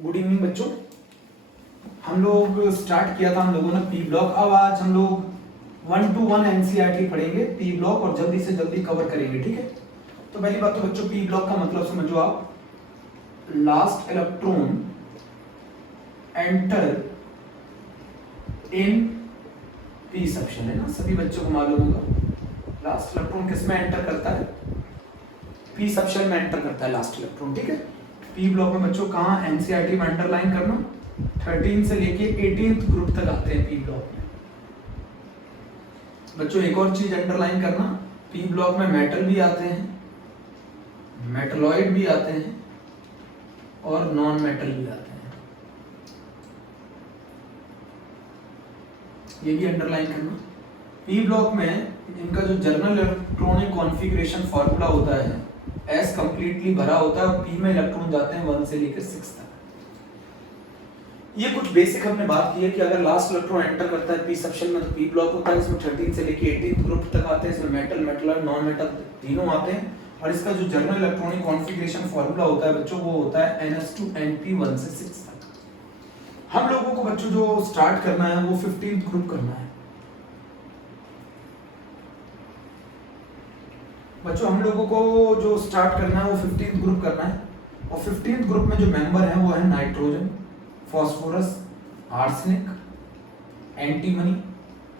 Good evening बच्चों। हम लोग स्टार्ट किया था हम लोगों ने पी ब्लॉक। अब आज हम लोग 1 to 1 एनसीईआरटी पढ़ेंगे पी ब्लॉक और जल्दी से जल्दी कवर करेंगे, ठीक है। तो पहली बात तो बच्चों पी ब्लॉक का मतलब समझो आप, last electron enter in P section, है ना, सभी बच्चों को मालूम होगा लास्ट इलेक्ट्रॉन किस में एंटर करता है, पी सेक्शन में एंटर करता है लास्ट इलेक्ट्रॉन, ठीक है। पी ब्लॉक में बच्चों कहाँ एनसीईआरटी में अंडरलाइन करना, 13 से लेके 18th ग्रुप तक आते हैं पी ब्लॉक में। बच्चों एक और चीज अंडरलाइन करना, पी ब्लॉक में मेटल भी आते हैं, मेटलॉइड भी आते हैं और नॉन मेटल भी आते हैं, ये भी अंडरलाइन करना। पी ब्लॉक में इनका जो जर्नल इलेक्ट्रॉनिक कॉन्फ़िगरेशन फार्मूला होता है एस कंप्लीटली भरा होता है और पी में इलेक्ट्रॉन जाते हैं 1 से लेकर 6 तक। ये कुछ बेसिक हमने बात की है कि अगर लास्ट इलेक्ट्रॉन एंटर करता है पी सेक्शन में तो पी ब्लॉक होता है, इसमें 13 से लेकर 18 ग्रुप तक आते हैं, इसमें मेटल, मेटलॉइड, नॉन मेटल तीनों आते हैं। और इसका जो जर्नल इलेक्ट्रॉनिक कॉन्फ़िगरेशन फार्मूला होता है बच्चों वो होता है NS2NP 1 से 6 तक। हम लोगों को बच्चों जो स्टार्ट करना है वो 15th ग्रुप करना है। बच्चों हम लोगों को जो स्टार्ट करना है वो 15th ग्रुप करना है और 15th ग्रुप में जो मेंबर हैं वो है nitrogen, phosphorus, arsenic, antimony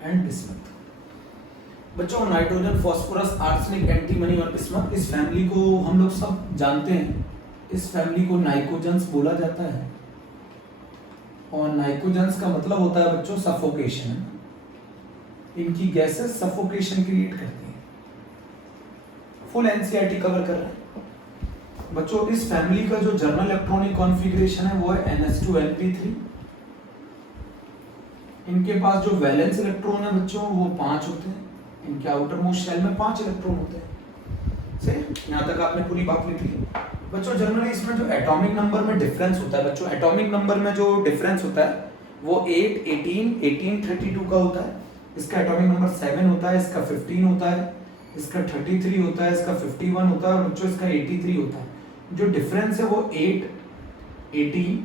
and bismuth. बच्चों नाइट्रोजन, फास्फोरस, आर्सेनिक, एंटीमनी और बिस्मथ, इस फैमिली को हम लोग सब जानते हैं। इस फैमिली को नाइकोजेंस बोला जाता है और नाइकोजेंस का मतलब होता है बच्चों सफोकेशन। इनकी गैसेस सफोकेशन क्रिएट करती हैं। फुल एनसीईआरटी कवर कर रहे हैं बच्चों। इस फैमिली का जो जर्नल इलेक्ट्रॉनिक कॉन्फ़िगरेशन है वो है NS2NP3। इनके पास जो वैलेंस इलेक्ट्रॉन है बच्चों वो 5 होते हैं। इनके आउटर मोस्ट शेल में 5 इलेक्ट्रॉन होते हैं। सही, यहाँ तक आपने पूरी बात लिख ली बच्चों। जनरली इसमें जो एटॉमिक नंबर में डिफरेंस होता है बच्चों, एटॉमिक नंबर में जो डिफरेंस होता है वो 8, 18, 18, 32 का होता है। इसका एटॉमिक नंबर 7 होता है, इसका 15 होता है, इसका 33 होता है, इसका 51 होता है और बच्चों इसका 83 होता है। जो डिफरेंस है वो 8, 18,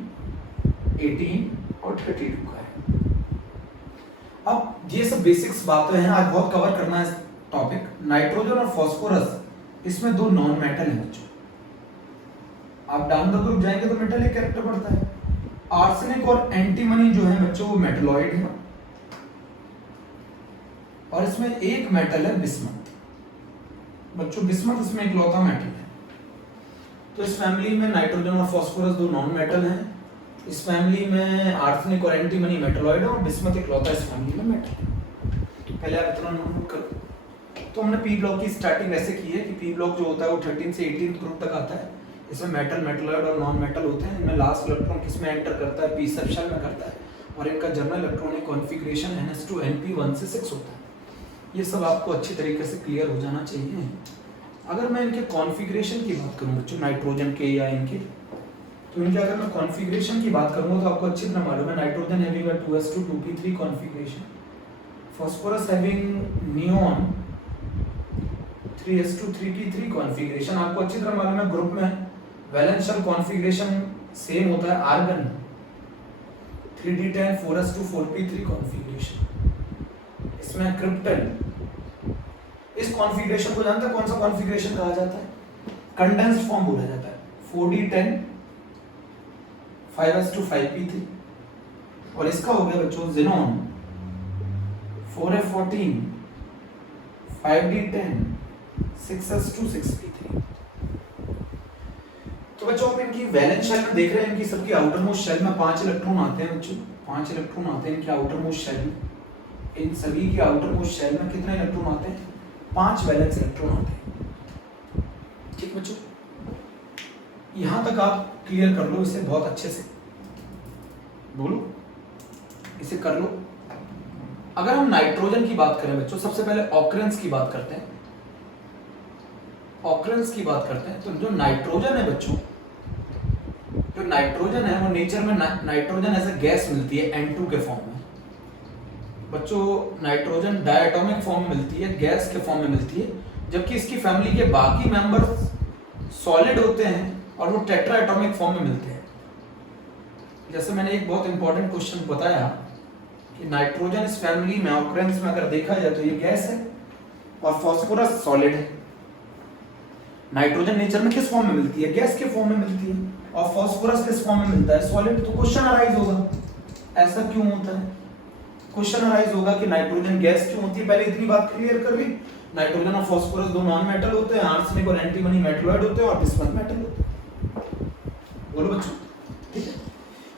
18 और 32 का है। अब ये सब बेसिक्स बातें हैं, आज बहुत कवर करना है टॉपिक। नाइट्रोजन और फास्फोरस इसमें 2 नॉन मेटल हैं बच्चों। आप डाउन द ग्रुप जाएंगे तो मेटल एक कैरेक्टर पड़ता है। आर्सेनिक और एंटीमनी जो है बच्चों वो मेटलॉइड है और इसमें एक मेटल है बिस्मथ। बच्चों बिस्मथ इसमें इकलौता मेटल है। तो इस फैमिली में नाइट्रोजन और फास्फोरस 2 नॉन मेटल हैं। इस फैमिली में आर्सेनिक और एंटीमनी मेटलॉइड है और बिस्मथ इकलौता इस फैमिली में मेटल है। पहले आप इतना नोट करो। तो हमने पी ब्लॉक की स्टार्टिंग ऐसे की है कि पी ब्लॉक जो होता है वो 13 से 18 ग्रुप तक आता है। इसमें मेटल, मेटलॉइड और नॉन मेटल होते हैं। इनमें लास्ट इलेक्ट्रॉन किस में एंटर करता है, पी सेक्शन में करता है और इनका जर्नल इलेक्ट्रॉनिक कॉन्फ़िगरेशन NS2NP 1 से 6 होता है। ये सब आपको अच्छी तरीके से क्लियर हो जाना चाहिए। अगर मैं इनके कॉन्फ़िगरेशन की बात करूं बच्चों, नाइट्रोजन के या इनके, तो इनके अगर मैं कॉन्फ़िगरेशन की बात करूंगा तो आपको अच्छी तरह मालूम है nitrogen having 2s2 2p3 configuration, phosphorus having neon 3s2 3p3 configuration. आपको अच्छी तरह मालूम है ग्रुप में वैलेंस शेल कॉन्फ़िगरेशन सेम होता है, argon 3d10 4s2 4p3 configuration. इसमें क्रिप्टन, इस कॉन्फ़िगरेशन को जानते हैं कौन सा कॉन्फ़िगरेशन कहा जाता है, कंडेंस्ड फॉर्म बोला जाता है। 4d10 5s2 5p3 और इसका हो गया बच्चों xenon 4f14 5d10 6s2 6p3। तो बच्चों आप इनकी वैलेंस शेल में देख रहे हैं, इनकी सबकी आउटर मोस्ट शेल में 5 इलेक्ट्रॉन आते हैं बच्चों। 5 इलेक्ट्रॉन आते हैं इनके आउटर मोस्ट शेल में। इन सभी की आउटर मोस्ट शेल में कितने इलेक्ट्रॉन आते हैं, 5 वैलेंस इलेक्ट्रॉन आते हैं। ठीक बच्चों, यहां तक आप क्लियर कर लो इसे बहुत अच्छे से, बोलो इसे कर लो। अगर हम नाइट्रोजन की बात करें बच्चों, सबसे पहले ऑकरेंस की बात करते हैं। ऑकरेंस की बात करते हैं तो जो नाइट्रोजन है बच्चों, जो नाइट्रोजन है वो नेचर में नाइट्रोजन एज अ गैस मिलती है N2 के फॉर्म में। बच्चों नाइट्रोजन डायटोमिक फॉर्म में मिलती है, गैस के फॉर्म में मिलती है, जबकि इसकी फैमिली के बाकी मेंबर्स सॉलिड होते हैं और वो टेट्रा एटॉमिक फॉर्म में मिलते हैं। जैसे मैंने एक बहुत इंपॉर्टेंट क्वेश्चन बताया कि नाइट्रोजन इस फैमिली में ऑकरेंस में अगर देखा जाए तो ये गैस है और फास्फोरस सॉलिड है। नाइट्रोजन नेचर में किस फॉर्म में मिलती है? गैस के फॉर्म में मिलती है। और फास्फोरस किस फॉर्म में मिलता है? सॉलिड। तो क्वेश्चन अराइज होगा ऐसा क्यों होता है? क्वेश्चन अराइज होगा कि नाइट्रोजन गैस क्यों होती है। पहले इतनी बात क्लियर कर ली, नाइट्रोजन और फास्फोरस दो नॉन मेटल होते हैं, आर्सेनिक और एंटीमनी मेटलॉइड होते हैं और बिस्मथ मेटल होते हैं। बोलो बच्चों, ठीक है।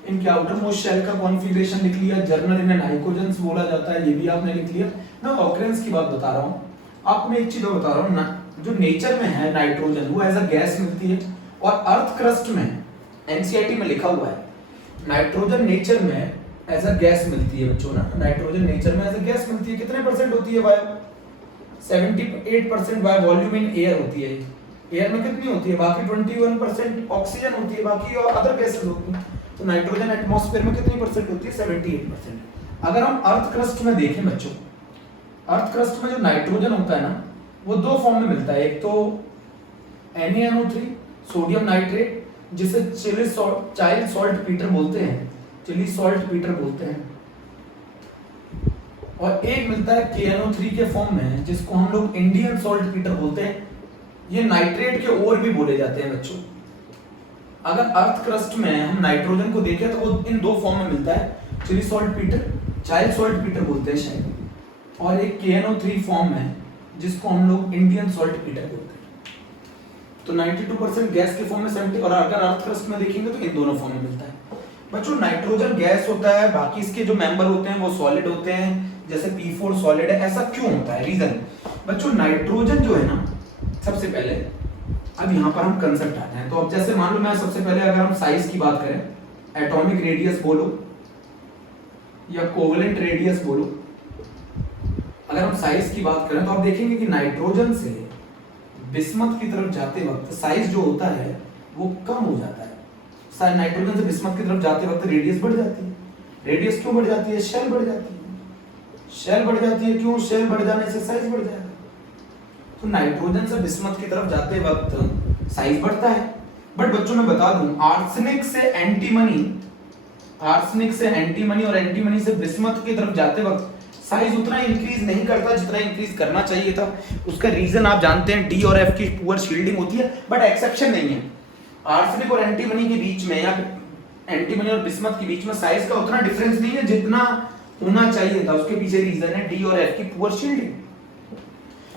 इनके आउटर मोस्ट शेल का कॉन्फ़िगरेशन लिख लिया, जर्नल इन्हें नाइट्रोजन्स बोला जाता है, ये भी आपने लिख लिया। मैं ऑकरेंस की बात बता रहा हूँ आपको, मैं एक चीज बता रहा हूँ ना, जो नेचर में है नाइट्रोजन वो एज अ गैस मिलती है और अर्थ क्रस्ट में एनसीईआरटी में लिखा हुआ है नाइट्रोजन नेचर में एज अ गैस मिलती है बच्चों ना। नाइट्रोजन नेचर में एज अ गैस मिलती है। कितने परसेंट होती है bio? 78% by volume in air होती है। एयर में कितनी होती है? बाकी 21% ऑक्सीजन होती है, बाकी और अदर गैसेस होती हैं। तो नाइट्रोजन एटमॉस्फेयर में कितनी परसेंट होती है? 78%। अगर हम अर्थ क्रस्ट में देखें बच्चों, अर्थ क्रस्ट में जो नाइट्रोजन होता है ना वो दो फॉर्म में मिलता है। एक तो NaNO3 सोडियम नाइट्रेट, जिसे चाइल्ड सॉल्ट पीटर बोलते हैं, चिली सॉल्ट पीटर बोलते हैं। और एक मिलता है KNO3 के फॉर्म में, जिसको हम लोग इंडियन सॉल्ट पीटर बोलते हैं। ये नाइट्रेट के और भी बोले जाते हैं बच्चों। अगर अर्थ क्रस्ट में हम नाइट्रोजन को देखें तो वो इन दो फॉर्म में मिलता है, Chile saltpetre, child saltpetre बोलते हैं शायद, और एक KNO3 फॉर्म में जिसको हम लोग इंडियन सॉल्ट पीटर बोलते हैं। तो 92% गैस के फॉर्म में 70, और अगर अर्थ क्रस्ट में देखेंगे तो इन दोनों फॉर्म में मिलता है। बच्चों नाइट्रोजन गैस होता है, बाकी इसके जो मेंबर होते हैं वो सॉलिड होते हैं, जैसे P4 सॉलिड है। ऐसा क्यों होता है? रीजन बच्चों, नाइट्रोजन जो है ना, सबसे पहले अब यहाँ पर हम कंसेप्ट आते हैं। तो अब जैसे मान लो मैं सबसे पहले अगर हम साइज की बात करें, एटॉमिक रेडियस बोलो या कोवेलेंट रेडियस बोलो, अगर हम साइज की बात करें तो आप देखेंगे कि नाइट्रोजन से बिस्मथ की तरफ जाते वक्त साइज जो होता है वो कम हो जाता है। नाइट्रोजन से बिस्मथ की तरफ जाते वक्त रेडियस बढ़ जाती है। रेडियस क्यों बढ़ जाती है? शेल बढ़ जाती है। शेल बढ़ जाती है क्यों? शेल बढ़ जाने से साइज बढ़ जाएगा। तो नाइट्रोजन से बिस्मथ की तरफ जाते वक्त साइज बढ़ता है। बट बच्चों मैं बता दूं, आर्सेनिक से एंटीमनी और एंटीमनी से बिस्मथ की तरफ जाते वक्त साइज उतना इंक्रीज नहीं करता जितना इंक्रीज करना चाहिए था। उसका रीजन आप जानते हैं, डी और एफ की पुअर शील्डिंग होती है, बट एक्सेप्शन नहीं है। आर्सेनिक और एंटीमनी के बीच में या एंटीमनी और बिस्मथ के बीच में साइज का उतना डिफरेंस नहीं है जितना होना चाहिए था। उसके पीछे रीजन है डी और एफ की पुअर शील्डिंग।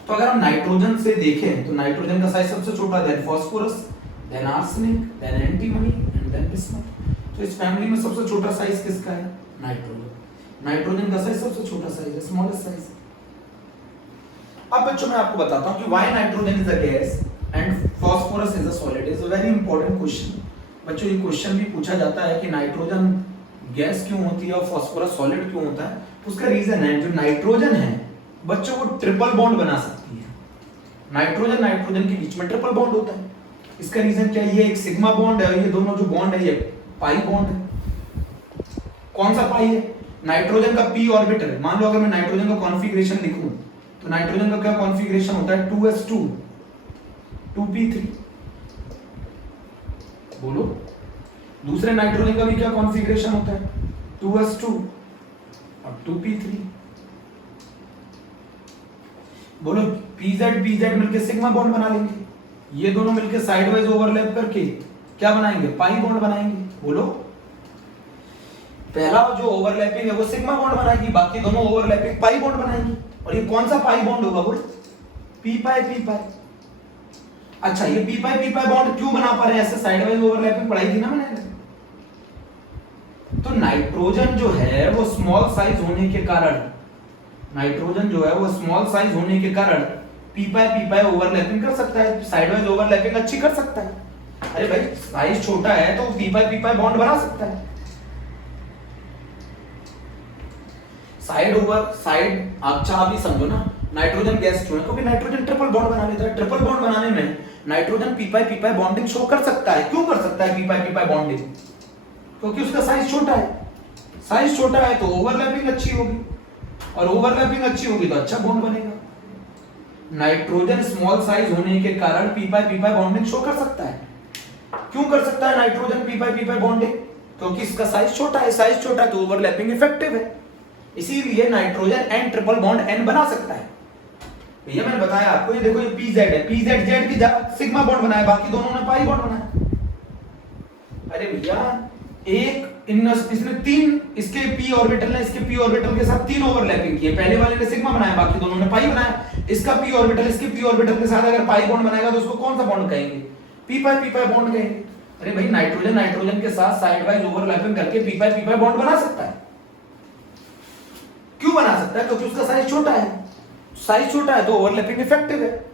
तो अगर हम नाइट्रोजन से देखें तो नाइट्रोजन का साइज सबसे छोटा, then phosphorus, then arsenic, then antimony and then bismuth. तो इस फैमिली में सबसे छोटा साइज किसका है? नाइट्रोजन। नाइट्रोजन का साइज सबसे छोटा साइज है, स्मॉलेस्ट साइज। अब बच्चों मैं आपको बताता हूं कि why nitrogen is a gas and phosphorus is a solid. Is a very important question. बच्चों ये क्वेश्चन भी पूछा जाता है कि नाइट्रोजन गैस क्यों होती है और फास्फोरस सॉलिड क्यों होता है। उसका रीजन है, जो नाइट्रोजन है बच्चों वो ट्रिपल बॉन्ड बना सकती है। नाइट्रोजन के बीच में ट्रिपल बॉन्ड होता है। इसका रीजन क्या है? ये एक सिग्मा बॉन्ड है, ये दोनों जो बॉन्ड है ये पाई बॉन्ड है। कौन सा पाई है? नाइट्रोजन का p ऑर्बिटल। मान लो अगर मैं नाइट्रोजन का कॉन्फ़िगरेशन लिखूं तो नाइट्रोजन का क्या कॉन्फ़िगरेशन होता है? 2s2 2p3। बोलो, दूसरे नाइट्रोजन का भी क्या कॉन्फ़िगरेशन होता है? 2s2 और 2p3। बोलो, pz मिलके सिग्मा बॉन्ड बना लेंगे, ये दोनों मिलके साइड वाइज ओवरलैप करके क्या बनाएंगे? पाई बॉन्ड बनाएंगे। बोलो, पहला जो ओवरलैपिंग है वो सिग्मा बॉन्ड बनाएगी, बाकी दोनों ओवरलैपिंग पाई बॉन्ड बनाएंगी। और ये कौन सा पाई बॉन्ड होगा? बोलो, p पाई। अच्छा, ये p पाई बॉन्ड क्यों बना पा रहे हैं? ऐसे साइड वाइज ओवरलैपिंग पढ़ाई थी ना मैंने। तो नाइट्रोजन जो है वो स्मॉल साइज होने के कारण, p पाई ओवरलैपिंग कर सकता है, साइड वाइज ओवरलैपिंग अच्छी कर सकता है। अरे भाई, साइज छोटा है तो p पाई बॉन्ड बना सकता है। साइड अच्छा आप ही समझो ना, नाइट्रोजन गैस क्यों है? क्योंकि नाइट्रोजन ट्रिपल बॉन्ड बना लेता है। ट्रिपल बॉन्ड बनाने में नाइट्रोजन p पाई बॉन्डिंग शो कर सकता है। क्यों कर सकता है p पाई बॉन्डिंग? क्योंकि उसका साइज छोटा है। साइज छोटा है तो ओवरलैपिंग अच्छी होगी, और ओवरलैपिंग अच्छी होगी तो अच्छा बॉन्ड बनेगा। नाइट्रोजन स्मॉल साइज होने के कारण p पाई बॉन्डिंग शो कर सकता है। क्यों कर सकता है नाइट्रोजन p पाई बॉन्डिंग? क्योंकि इसका साइज छोटा है, साइज छोटा तो ओवरलैपिंग इफेक्टिव है, इसीलिए nitrogen N triple bond N बना सकता है। भैया मैंने बताया आपको, ये देखो ये पीजेड है, पीजेड जेड की सिग्मा बॉन्ड बनाया, बाकी दोनों ने पाई बॉन्ड बनाया। अरे भैया एक इसने तीन, इसके पी ऑर्बिटल ने इसके पी ऑर्बिटल के साथ तीन ओवरलैपिंग की है, पहले वाले ने सिग्मा बनाया, बाकी दोनों ने पाई बनाया। इसका पी ऑर्बिटल इसके पी ऑर्बिटल के साथ अगर पाई बॉन्ड बनाएगा तो उसको कौन सा बॉन्ड कहेंगे? पी पाई बॉन्ड कहेंगे। अरे भाई नाइट्रोजन नाइट्रोजन के साथ साइड वाइज ओवरलैपिंग करके पी पाई बॉन्ड बना सकता है। क्यों बना सकता है? क्योंकि उसका साइज छोटा है, साइज छोटा है तो ओवरलैपिंग इफेक्टिव है,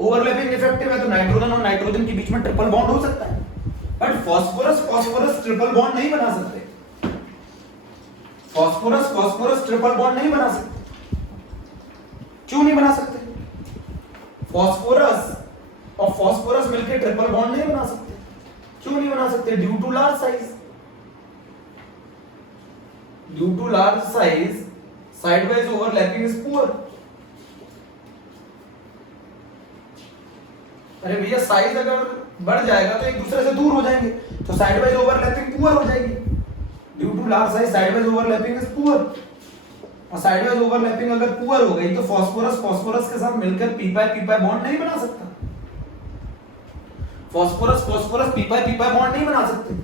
ओवरलैपिंग इफेक्टिव है तो नाइट्रोजन और नाइट्रोजन के बीच में ट्रिपल बॉन्ड हो सकता है। बट फास्फोरस ट्रिपल बॉन्ड नहीं बना सकते, फास्फोरस ट्रिपल बॉन्ड नहीं बना सकते। क्यों नहीं बना सकते? फास्फोरस और फास्फोरस मिलकर ट्रिपल बॉन्ड नहीं बना सकते। क्यों नहीं बना सकते? Due to large size, due to large size side wise overlapping is poor. अरे भैया साइज अगर बढ़ जाएगा तो एक दूसरे से दूर हो जाएंगे, तो साइड वाइज ओवरलैपिंग पुअर हो जाएगी। Due to large size side wise overlapping is poor, और साइड वाइज ओवरलैपिंग अगर पुअर हो गई तो फास्फोरस के साथ मिलकर पी पाई बॉन्ड नहीं बना सकता। फास्फोरस पी पाई बॉन्ड नहीं बना सकते।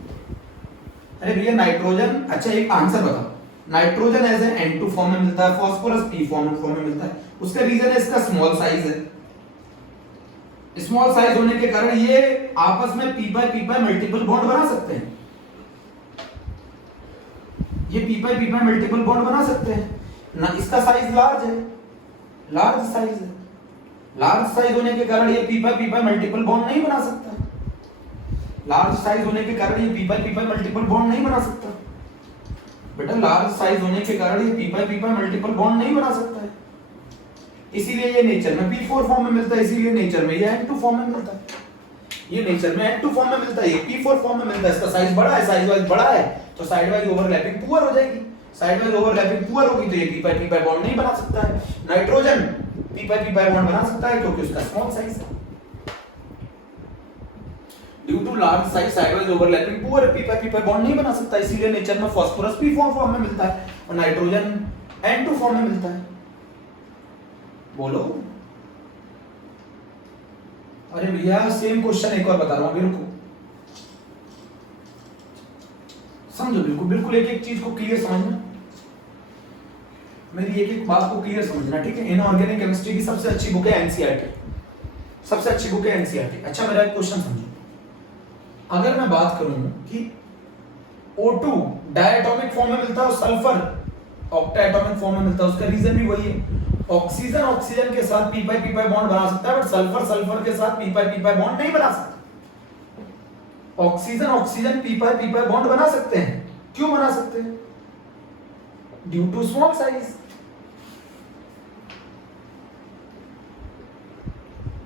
अरे भैया नाइट्रोजन, अच्छा एक आंसर बताओ, nitrogen as a N2 form में मिलता है, फास्फोरस P फॉर्म में मिलता है, उसका रीजन है इसका स्मॉल साइज है। स्मॉल साइज होने के कारण ये आपस में पी पाई मल्टीपल बॉन्ड बना सकते हैं, ये पी पाई मल्टीपल बॉन्ड बना सकते हैं ना। इसका साइज लार्ज है, लार्ज साइज है, लार्ज साइज होने के कारण ये पी पाई मल्टीपल बॉन्ड नहीं बना सकता। लार्ज साइज होने के कारण ये पी पाई मल्टीपल बॉन्ड नहीं बना सकता। बेटा लार्ज साइज होने के कारण ये पी पाई मल्टीपल बॉन्ड नहीं बना सकता है, इसीलिए ये नेचर में P4 फॉर्म में मिलता है, इसीलिए नेचर में ये N2 फॉर्म में मिलता है। ये नेचर में N2 फॉर्म में मिलता है, ये P4 फॉर्म में मिलता है। इसका साइज बड़ा है, साइज वाइज बड़ा है तो साइड वाइज ओवरलैपिंग पुअर हो जाएगी, साइड वाइज ओवरलैपिंग पुअर होगी तो ये पी पाई बॉन्ड नहीं बना सकता है। नाइट्रोजन पी पाई बॉन्ड बना सकता है क्योंकि उसका स्मॉल साइज है। Due to large size side wise overlapping poor P pi bond नहीं बना सकता, इसीलिए नेचर में फास्फोरस P4 फॉर्म में मिलता है और नाइट्रोजन N2 फॉर्म में मिलता है। बोलो। अरे भैया सेम क्वेश्चन एक और बता रहा हूं, बिल्कुल समझो, बिल्कुल एक एक चीज को क्लियर समझना, मेरी एक एक बात को क्लियर समझना, ठीक है। इनऑर्गेनिक केमिस्ट्री की सबसे अच्छी बुक है एनसीईआरटी, सबसे अच्छी बुक है एनसीईआरटी। अच्छा मेरा एक क्वेश्चन समझो, अगर मैं बात करूं कि O2 डायटोमिक फॉर्म में मिलता है और सल्फर ऑक्टाएटॉमिक फॉर्म में मिलता है, उसका रीजन भी वही है, ऑक्सीजन के साथ पी पाई बॉन्ड बना सकता है, बट सल्फर के साथ पी पाई बॉन्ड नहीं बना सकता। ऑक्सीजन पी पाई बॉन्ड बना सकते हैं, क्यों बना सकते हैं? Due to small size.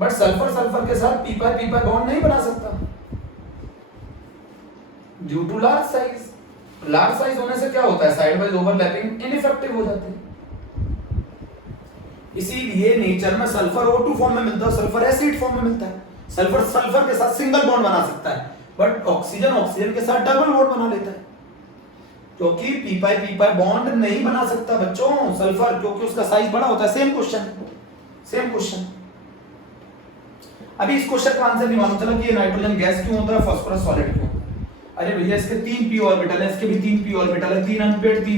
But sulphur के साथ पी पाई बॉन्ड नहीं बना सकता, due to large size. Large size होने से क्या होता है? साइड वाइज ओवरलैपिंग इनइफेक्टिव हो जाती है, इसीलिए नेचर में सल्फर O2 फॉर्म में मिलता है, सल्फर एसिड फॉर्म में मिलता है। सल्फर के साथ सिंगल बॉन्ड बना सकता है, बट ऑक्सीजन के साथ डबल बॉन्ड बना लेता है, क्योंकि पी पाई बॉन्ड नहीं बना सकता बच्चों सल्फर, क्योंकि उसका साइज बड़ा होता है। Same question. अभी इस क्वेश्चन का आंसर नहीं मालूम चला कि ये नाइट्रोजन गैस क्यों होता है, फास्फोरस सॉलिड क्यों? अरे भैया इसके 3 p ऑर्बिटल है, इसके भी 3 p ऑर्बिटल है, 3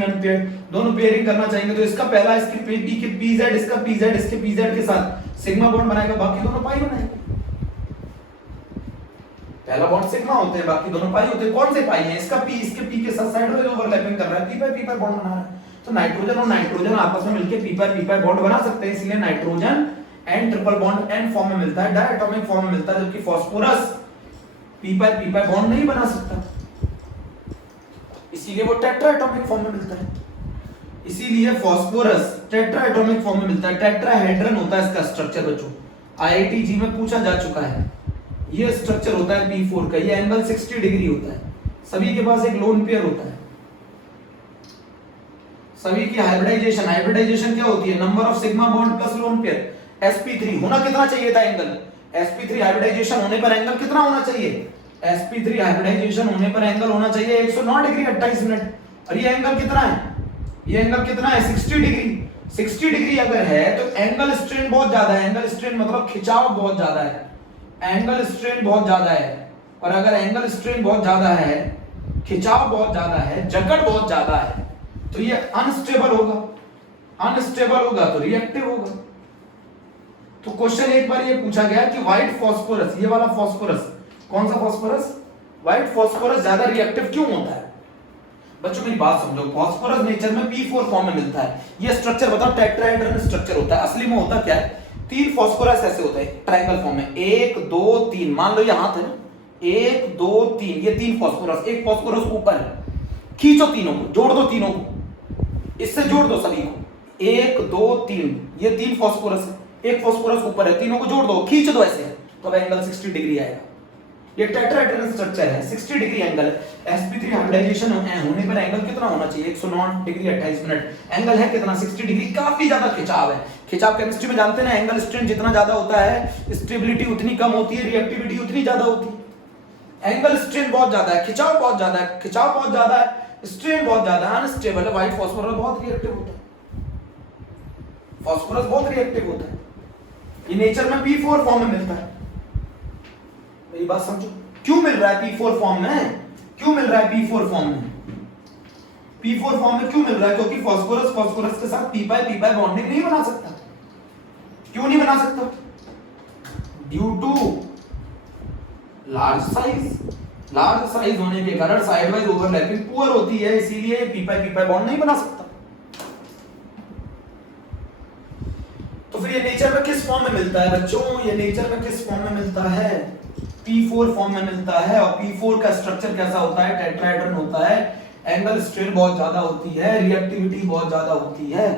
अनपेयर्ड, दोनों पेयरिंग करना चाहेंगे तो इसका पहला इसके p के pz, इसका pz, इसके pz के साथ सिग्मा बॉन्ड बनाएगा, बाकी दोनों पाई बनाएंगे। पहला बॉन्ड सिग्मा होते हैं, बाकी दोनों पाई होते हैं। कौन से पाई है? इसका p इसके p के साथ साइड वाइज ओवरलैपिंग कर रहा है, p पाई बॉन्ड बना रहा है, तो नाइट्रोजन और नाइट्रोजन आपस में मिलकर p पाई बॉन्ड बना सकते हैं, इसलिए nitrogen N triple bond N form में मिलता है, डायटोमिक फॉर्म में मिलता है, जबकि फास्फोरस p पाई बॉन्ड नहीं बना सकता, इसीलिए वो टेट्राएटॉमिक फॉर्म में मिलता है। इसीलिए फास्फोरस टेट्राएटॉमिक फॉर्म में मिलता है, टेट्राहेड्रन होता है इसका स्ट्रक्चर बच्चों, आईआईटी जी में पूछा जा चुका है। ये स्ट्रक्चर होता है P4 का, ये एंगल 60 डिग्री होता है, सभी के पास एक लोन पेयर होता है, सभी की हाइब्रिडाइजेशन क्या होती है? Number of sigma bond plus lone pair, sp3 होना कितना चाहिए था एंगल? sp3 हाइब्रिडाइजेशन होने पर एंगल कितना होना चाहिए? sp3 हाइब्रिडाइजेशन होने पर एंगल होना चाहिए 109 डिग्री 28 मिनट। और ये एंगल कितना है, ये एंगल कितना है 60 डिग्री। 60 डिग्री अगर है तो एंगल स्ट्रेन बहुत ज्यादा है, एंगल स्ट्रेन मतलब खिंचाव बहुत ज्यादा है, एंगल स्ट्रेन बहुत ज्यादा है। और अगर एंगल स्ट्रेन बहुत ज्यादा है, खिंचाव बहुत ज्यादा है, जकड़ बहुत ज्यादा है, तो ये अनस्टेबल होगा, अनस्टेबल होगा तो रिएक्टिव होगा। तो क्वेश्चन एक बार ये पूछा गया कि व्हाइट फास्फोरस, ये वाला फास्फोरस, कौन सा फास्फोरस, व्हाइट फास्फोरस ज्यादा रिएक्टिव क्यों होता है? बच्चों मेरी बात समझो, फास्फोरस नेचर में P4 फॉर्म में मिलता है। ये स्ट्रक्चर बताओ, टेट्राहेड्रल स्ट्रक्चर होता है। असली में होता क्या है, 3 फास्फोरस ऐसे होते हैं ट्रायंगल फॉर्म में, 1 2 3, मान लो ये हाथ है ना, 1 2 3, ये 3 फास्फोरस, एक फास्फोरस ऊपर है, खींचो तीनों को, जोड़ दो तीनों को, इससे जोड़ दो सभी को, 1 2 3, ये 3 फास्फोरस है, एक फास्फोरस ऊपर है, तीनों को जोड़ दो, खींच दो ऐसे, तो अब एंगल 60 डिग्री आएगा। ये टेट्राहेड्रल स्ट्रक्चर है, 60 डिग्री एंगल है। sp3 हाइब्रिडाइजेशन होने पर एंगल कितना होना चाहिए 109 डिग्री 28 मिनट। एंगल है कितना 60 डिग्री, काफी ज्यादा खिंचाव है। खिंचाव केमिस्ट्री में जानते हैं, एंगल स्ट्रेन जितना ज्यादा होता है स्टेबिलिटी उतनी कम होती है, रिएक्टिविटी उतनी ज्यादा होती है। एंगल स्ट्रेन बहुत ज्यादा है, खिंचाव बहुत ज्यादा है, खिंचाव बहुत ज्यादा है, स्ट्रेन बहुत ज्यादा है, अनस्टेबल है। व्हाइट फास्फोरस बहुत रिएक्टिव होता है, फास्फोरस बहुत रिएक्टिव होता है। ये नेचर में P4 फॉर्म में मिलता है। मेरी बात समझो, क्यों मिल रहा है P4 फॉर्म में, क्यों मिल रहा है P4 फॉर्म में, P4 फॉर्म में क्यों मिल रहा है? क्योंकि फास्फोरस फास्फोरस के साथ p pi बॉन्डिंग नहीं बना सकता। क्यों नहीं बना सकता? Due to large size, large size होने के कारण साइड वाइज ओवरलैपिंग पुअर होती है, इसीलिए p pi बॉन्ड नहीं बना सकता। तो फिर ये नेचर में किस फॉर्म में मिलता है बच्चों, ये नेचर में किस फॉर्म में मिलता है, P4 फॉर्म में मिलता है। और P4 का स्ट्रक्चर कैसा होता है, टेट्राहेड्रल होता है, एंगल स्ट्रेन बहुत ज्यादा होती है, रिएक्टिविटी बहुत ज्यादा होती है।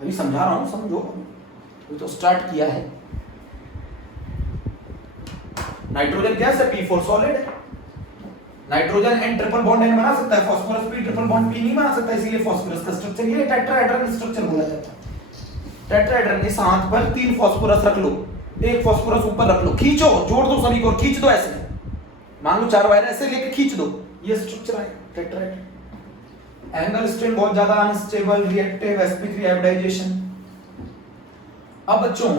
अभी समझा रहा हूं, समझो, अभी तो स्टार्ट किया है। नाइट्रोजन गैस है, P4 सॉलिड है। Nitrogen N triple bond N बना सकता है, phosphorus P triple bond P नहीं बना सकता, इसीलिए फास्फोरस का स्ट्रक्चर ये टेट्राहेड्रल स्ट्रक्चर बोला जाता है। टेट्राहेड्रल, इस हाथ पर 3 फास्फोरस रख लो, एक फास्फोरस ऊपर रख लो, खींचो, जोड़ दो सभी को, खींच दो ऐसे, मान लो 4 वायर ऐसे लेके खींच दो, ये स्ट्रक्चर है टेट्राहेड्रल। एंगल स्ट्रेन बहुत ज्यादा, अनस्टेबल, रिएक्टिव, sp3 हाइब्रिडाइजेशन। अब बच्चों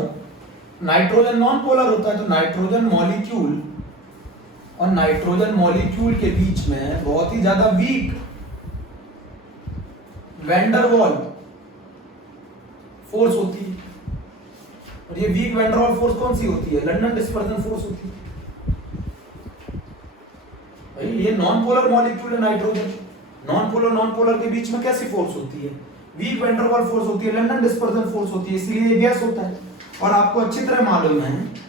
नाइट्रोजन नॉन पोलर होता है, तो नाइट्रोजन मॉलिक्यूल और नाइट्रोजन मॉलिक्यूल के बीच में बहुत ही ज्यादा वीक वैन डर वाल फोर्स होती है। और ये वीक वैन डर वाल फोर्स कौन सी होती है, लंदन डिस्पर्जन फोर्स होती है। भाई ये नॉन पोलर मॉलिक्यूल है नाइट्रोजन, नॉन पोलर के बीच में कैसी फोर्स होती है, वीक वैन डर वाल फोर्स होती है, लंदन डिस्पर्जन फोर्स होती है, इसलिए ये गैस होता है। और आपको अच्छी तरह मालूम है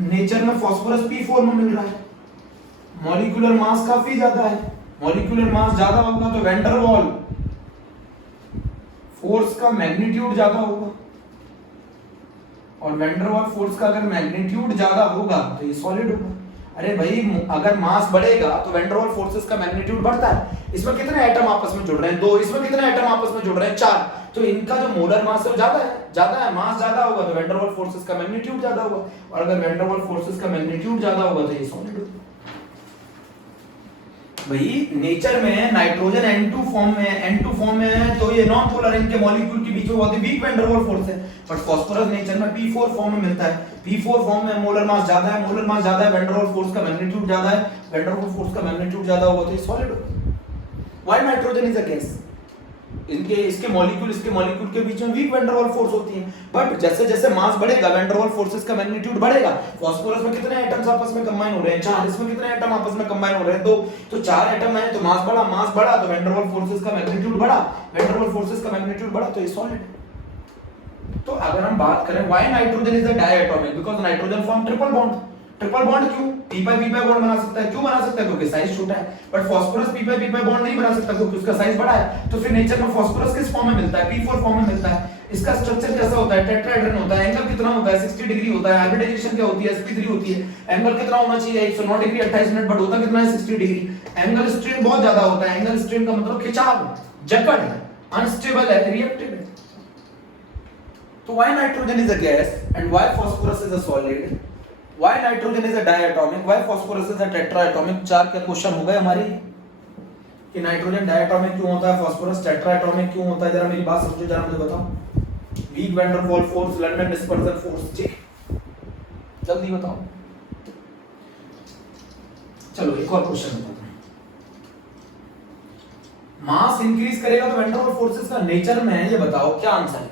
नेचर में फास्फोरस P4 में मिल रहा है, मॉलिक्यूलर मास काफी ज्यादा है, मॉलिक्यूलर मास ज्यादा होगा तो वैन डर वाल फोर्स का मैग्नीट्यूड ज्यादा होगा, और वैन डर वाल फोर्स का अगर मैग्नीट्यूड ज्यादा होगा तो ये सॉलिड होगा। अरे भाई अगर मास बढ़ेगा तो वैन डर वाल फोर्सेस का मैग्नीट्यूड बढ़ता है। इसमें कितने एटम आपस में जुड़ रहे हैं, 2, इसमें कितने एटम आपस में जुड़ रहे हैं, 4, तो इनका जो मोलर मास है वो ज्यादा है, मास ज्यादा होगा तो वैन डर वाल फोर्सेस का मैग्नीट्यूड ज्यादा होगा, और अगर वैन डर वाल फोर्सेस का मैग्नीट्यूड ज्यादा होगा तो ये सॉलिड होगा। भाई नेचर में नाइट्रोजन N2 फॉर्म में है, तो ये नॉन पोलर, इनके मॉलिक्यूल के बीच में बहुत ही वीक वैन डर वाल फोर्स है। बट फास्फोरस नेचर में P4 फॉर्म में मिलता है, P4 फॉर्म में मोलर मास ज्यादा है, वैन डर वाल फोर्स का मैग्नीट्यूड ज्यादा है, वैन डर वाल फोर्स का मैग्नीट्यूड ज्यादा होगा तो ये सॉलिड होगा। Why nitrogen is a gas, इसके मॉलिक्यूल के बीच में वीक वैन डर वाल फोर्स होती है, बट जैसे जैसे मास बढ़ेगा वैन डर वाल फोर्सेस का मैग्नीट्यूड बढ़ेगा। फास्फोरस में कितने एटम्स आपस में कंबाइन हो रहे हैं, 4, इसमें कितने एटम आपस में कंबाइन हो रहे हैं, 2, तो 4 एटम है तो मास बढ़ा तो वैन डर वाल फोर्सेस का मैग्नीट्यूड बढ़ा, वैन डर वाल फोर्सेस का मैग्नीट्यूड बढ़ा तो ये सॉलिड। तो अगर हम बात करें why nitrogen is a diatomic, because nitrogen form triple bond क्यों, p pi बॉन्ड बना सकता है, क्यों बना सकता है, क्योंकि साइज छोटा है। But phosphorus p pi bond नहीं बना सकता क्योंकि उसका साइज बड़ा है। तो फिर नेचर में फास्फोरस किस फॉर्म में मिलता है, P4 फॉर्म में मिलता है। इसका स्ट्रक्चर कैसा होता है, टेट्राहेड्रल होता है, एंगल कितना होता है 60 डिग्री होता है, हाइब्रिडाइजेशन क्या होती है sp3 होती है, एंगल कितना होना चाहिए 109 डिग्री 28 मिनट, बट होता कितना है 60 डिग्री। एंगल स्ट्रेन बहुत ज्यादा होता है, एंगल स्ट्रेन का मतलब खिंचाव, जकड़ है, अनस्टेबल है, रिएक्टिव है। तो why nitrogen is a gas and why phosphorus is a solid? Why nitrogen is a diatomic, why phosphorus is a tetraatomic. 4 के क्वेश्चन हो गए हमारे कि नाइट्रोजन डायटोमिक क्यों होता है, फास्फोरस टेट्राएटोमिक क्यों होता है। जरा मेरी बात समझो, जरा मुझे बताओ। Weak van der Waals force, London dispersion force, ठीक, जल्दी बताओ। चलो एक और क्वेश्चन बताओ। मास इंक्रीज करेगा तो वैन डर वाल्स फोर्सेस का नेचर में है, ये बताओ क्या आंसर है।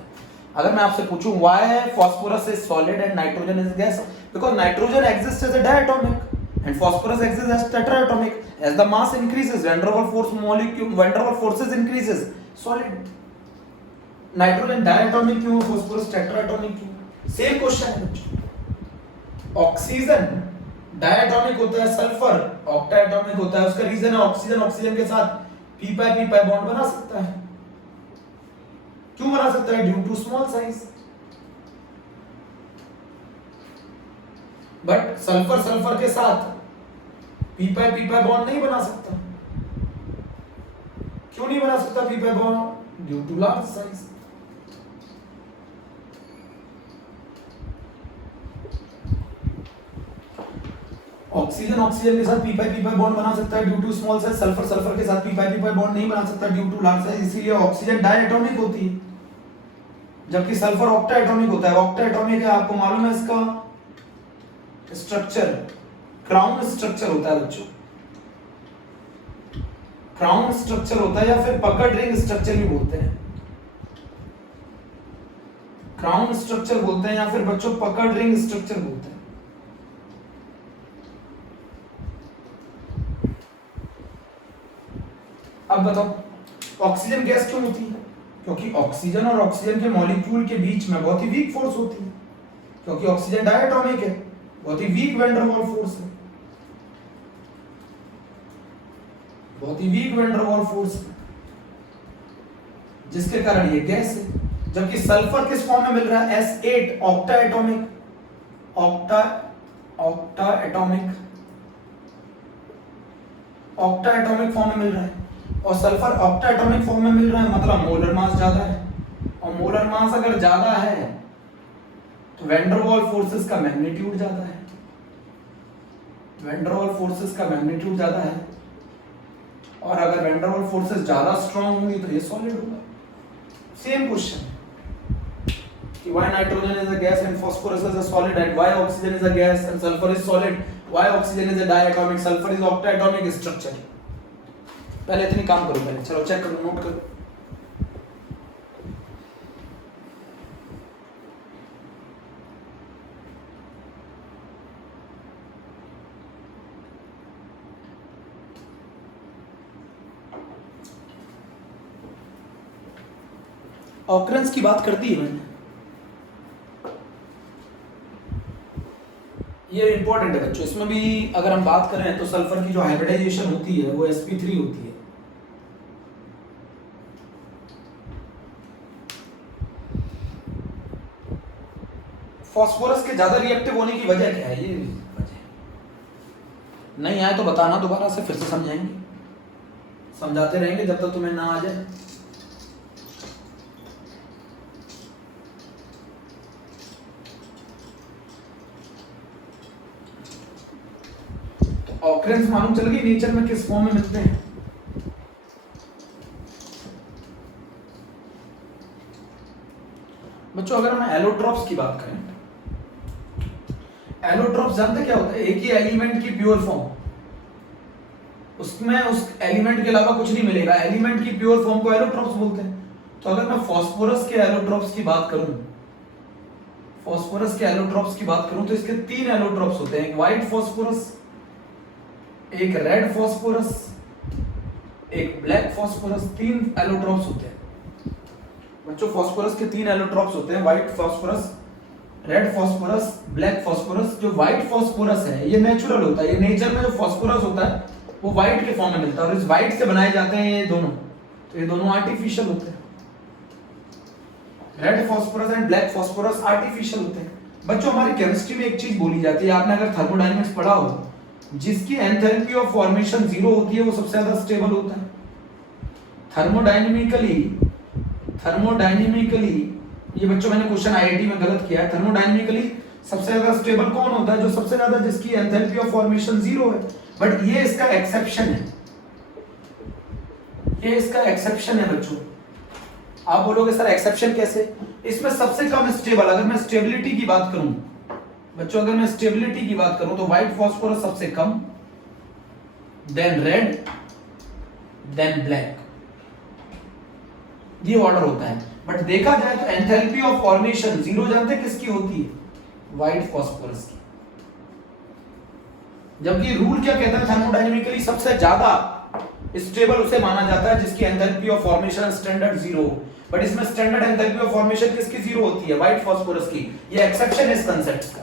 अगर मैं आपसे पूछूं why phosphorus is solid and nitrogen is gas, because nitrogen exists as a diatomic and phosphorus exists as tetraatomic. As the mass increases van der Waals force molecule van der Waals forces increases, solid। Nitrogen diatomic क्यों, phosphorus टेट्राएटोमिक क्यों, same question है बच्चों। Oxygen diatomic होता है, sulphur ऑक्टाएटोमिक होता है, उसका reason है ऑक्सीजन ऑक्सीजन के साथ पी पाई बॉन्ड बना सकता है। क्यों बना सकता है, due to small size. But sulphur sulphur के साथ पी पाई बॉन्ड नहीं बना सकता। क्यों नहीं बना सकता P pi bond, due to large size. Oxygen oxygen के साथ पी पाई बॉन्ड बना सकता है due to small size. Sulphur sulphur के साथ पी पाई बॉन्ड नहीं बना सकता ड्यू टू लार्ज साइज, इसीलिए ऑक्सीजन डायटोमिक होती है, जबकि सल्फर ऑक्टाएटोमिक होता है। ऑक्टाएटोमिक है, आपको मालूम है इसका स्ट्रक्चर क्राउन स्ट्रक्चर होता है बच्चों, क्राउन स्ट्रक्चर होता है या फिर पकड़ रिंग स्ट्रक्चर भी बोलते हैं। क्राउन स्ट्रक्चर बोलते हैं या फिर बच्चों पकड़ रिंग स्ट्रक्चर बोलते हैं। अब बताओ ऑक्सीजन गैस क्यों होती है, क्योंकि ऑक्सीजन और ऑक्सीजन के मॉलिक्यूल के बीच में बहुत ही वीक फोर्स होती है, क्योंकि ऑक्सीजन डायटोमिक है, बहुत ही weak van der Waals force है, बहुत ही weak van der Waals force है, जिसके कारण ये गैस है। जबकि सल्फर किस फॉर्म में मिल रहा है, S8 ऑक्टाएटोमिक, ऑक्टाएटोमिक फॉर्म में मिल रहा है, और सल्फर ऑक्टाएटोमिक फॉर्म में मिल रहा है, मतलब मोलर मास ज्यादा है, और मोलर मास अगर ज्यादा है तो वैन डर वाल्स फोर्सेस का मैग्नीट्यूड ज्यादा है, वैन डर वाल्स फोर्सेस का मैग्नीट्यूड ज्यादा है, और अगर वैन डर वाल्स फोर्सेस ज्यादा स्ट्रांग होंगी तो ये सॉलिड होगा। सेम क्वेश्चन कि why nitrogen is a gas and phosphorus is a solid, and why oxygen is a gas and sulfur is solid, why oxygen is a diatomic, sulfur is octaatomic structure। पहले इतनी काम करो, पहले चलो check करो, note करो। Occurrence की बात कर दी है मैंने, ये इंपॉर्टेंट है बच्चों। इसमें भी अगर हम बात करें तो सल्फर की जो हाइब्रिडाइजेशन होती है वो sp3 होती है। फास्फोरस के ज्यादा रिएक्टिव होने की वजह क्या है, ये वजह नहीं आए तो बताना, दोबारा से फिर से समझाएंगे, समझाते रहेंगे जब तक तुम्हें ना आ जाए। ऑकरेंस मालूम चल गई नेचर में किस फॉर्म में मिलते हैं। बच्चों अगर हम एलोट्रॉप्स की बात करें, एलोट्रॉप्स जानते क्या होता है, एक ही एलिमेंट की प्योर फॉर्म, उसमें उस एलिमेंट के अलावा कुछ नहीं मिलेगा, एलिमेंट की प्योर फॉर्म को एलोट्रॉप्स बोलते हैं। तो अगर मैं फास्फोरस के एलोट्रॉप्स की बात करूं, फास्फोरस के एलोट्रॉप्स की बात करूं तो इसके 3 एलोट्रॉप्स होते हैं, एक व्हाइट फास्फोरस, एक रेड फास्फोरस, एक ब्लैक फास्फोरस, 3 एलोट्रॉप्स होते हैं। बच्चों फास्फोरस के 3 एलोट्रॉप्स होते हैं, white phosphorus, red phosphorus, black phosphorus. जो व्हाइट फास्फोरस है ये नेचुरल होता है, ये नेचर में जो फास्फोरस होता है वो व्हाइट के फॉर्म में मिलता है, और इस व्हाइट से बनाए जाते हैं ये दोनों, तो ये दोनों आर्टिफिशियल होते हैं। Red phosphorus and black phosphorus artificial होते हैं। बच्चों हमारी केमिस्ट्री में एक चीज बोली जाती है, आपने अगर थर्मोडायनेमिक्स पढ़ा हो, जिसकी एंथैल्पी ऑफ फॉर्मेशन 0 होती है वो सबसे ज्यादा स्टेबल होता है। थर्मोडायनेमिकली ये बच्चों मैंने क्वेश्चन आईआईटी में गलत किया है, थर्मोडायनेमिकली सबसे ज्यादा स्टेबल कौन होता है? जो सबसे ज्यादा जिसकी एंथैल्पी ऑफ फॉर्मेशन 0 है। बट ये इसका एक्सेप्शन है, ये इसका एक्सेप्शन है बच्चों। आप बोलोगे सर एक्सेप्शन कैसे? इसमें सबसे कम स्टेबल, अगर मैं स्टेबिलिटी की बात करूं बच्चों, अगर मैं स्टेबिलिटी की बात करूं तो व्हाइट फास्फोरस सबसे कम, देन रेड, देन ब्लैक, ये ऑर्डर होता है। बट देखा जाए तो एंथैल्पी ऑफ फॉर्मेशन 0 जानते किसकी होती है? व्हाइट फास्फोरस की। जबकि रूल क्या कहता है थर्मोडायनेमिकली? सबसे ज्यादा स्टेबल उसे माना जाता है जिसकी एंथैल्पी ऑफ फॉर्मेशन स्टैंडर्ड 0 हो। बट इसमें स्टैंडर्ड एंथैल्पी ऑफ फॉर्मेशन किसकी 0 होती है? व्हाइट फास्फोरस की। ये एक्सेप्शन है इस कांसेप्ट का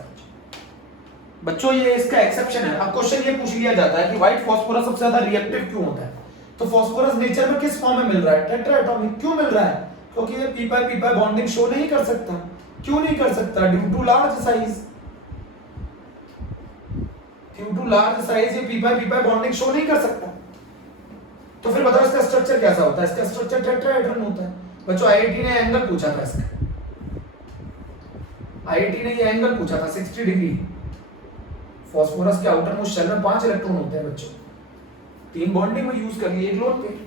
बच्चों, ये इसका एक्सेप्शन है। अब क्वेश्चन ये पूछ लिया जाता है कि व्हाइट फास्फोरस सबसे ज्यादा रिएक्टिव क्यों होता है? तो फास्फोरस नेचर में किस फॉर्म में मिल रहा है? टेट्राएटॉमिक। क्यों मिल रहा है? क्योंकि ये पी पाई बॉन्डिंग शो नहीं कर सकता। क्यों नहीं कर सकता? Due to large size. Due to large size ये पी पाई बॉन्डिंग शो नहीं कर सकता। तो फिर बताओ इसका स्ट्रक्चर कैसा होता है? इसका स्ट्रक्चर टेट्राहेड्रन होता है बच्चों। आईआईटी ने एंगल पूछा था इसका, आईआईटी ने ये एंगल पूछा था 60 डिग्री। फास्फोरस के आउटर मोस्ट शेल में 5 इलेक्ट्रॉन होते हैं बच्चों, 3 बॉन्डिंग में यूज कर लिए, एक लोन पे।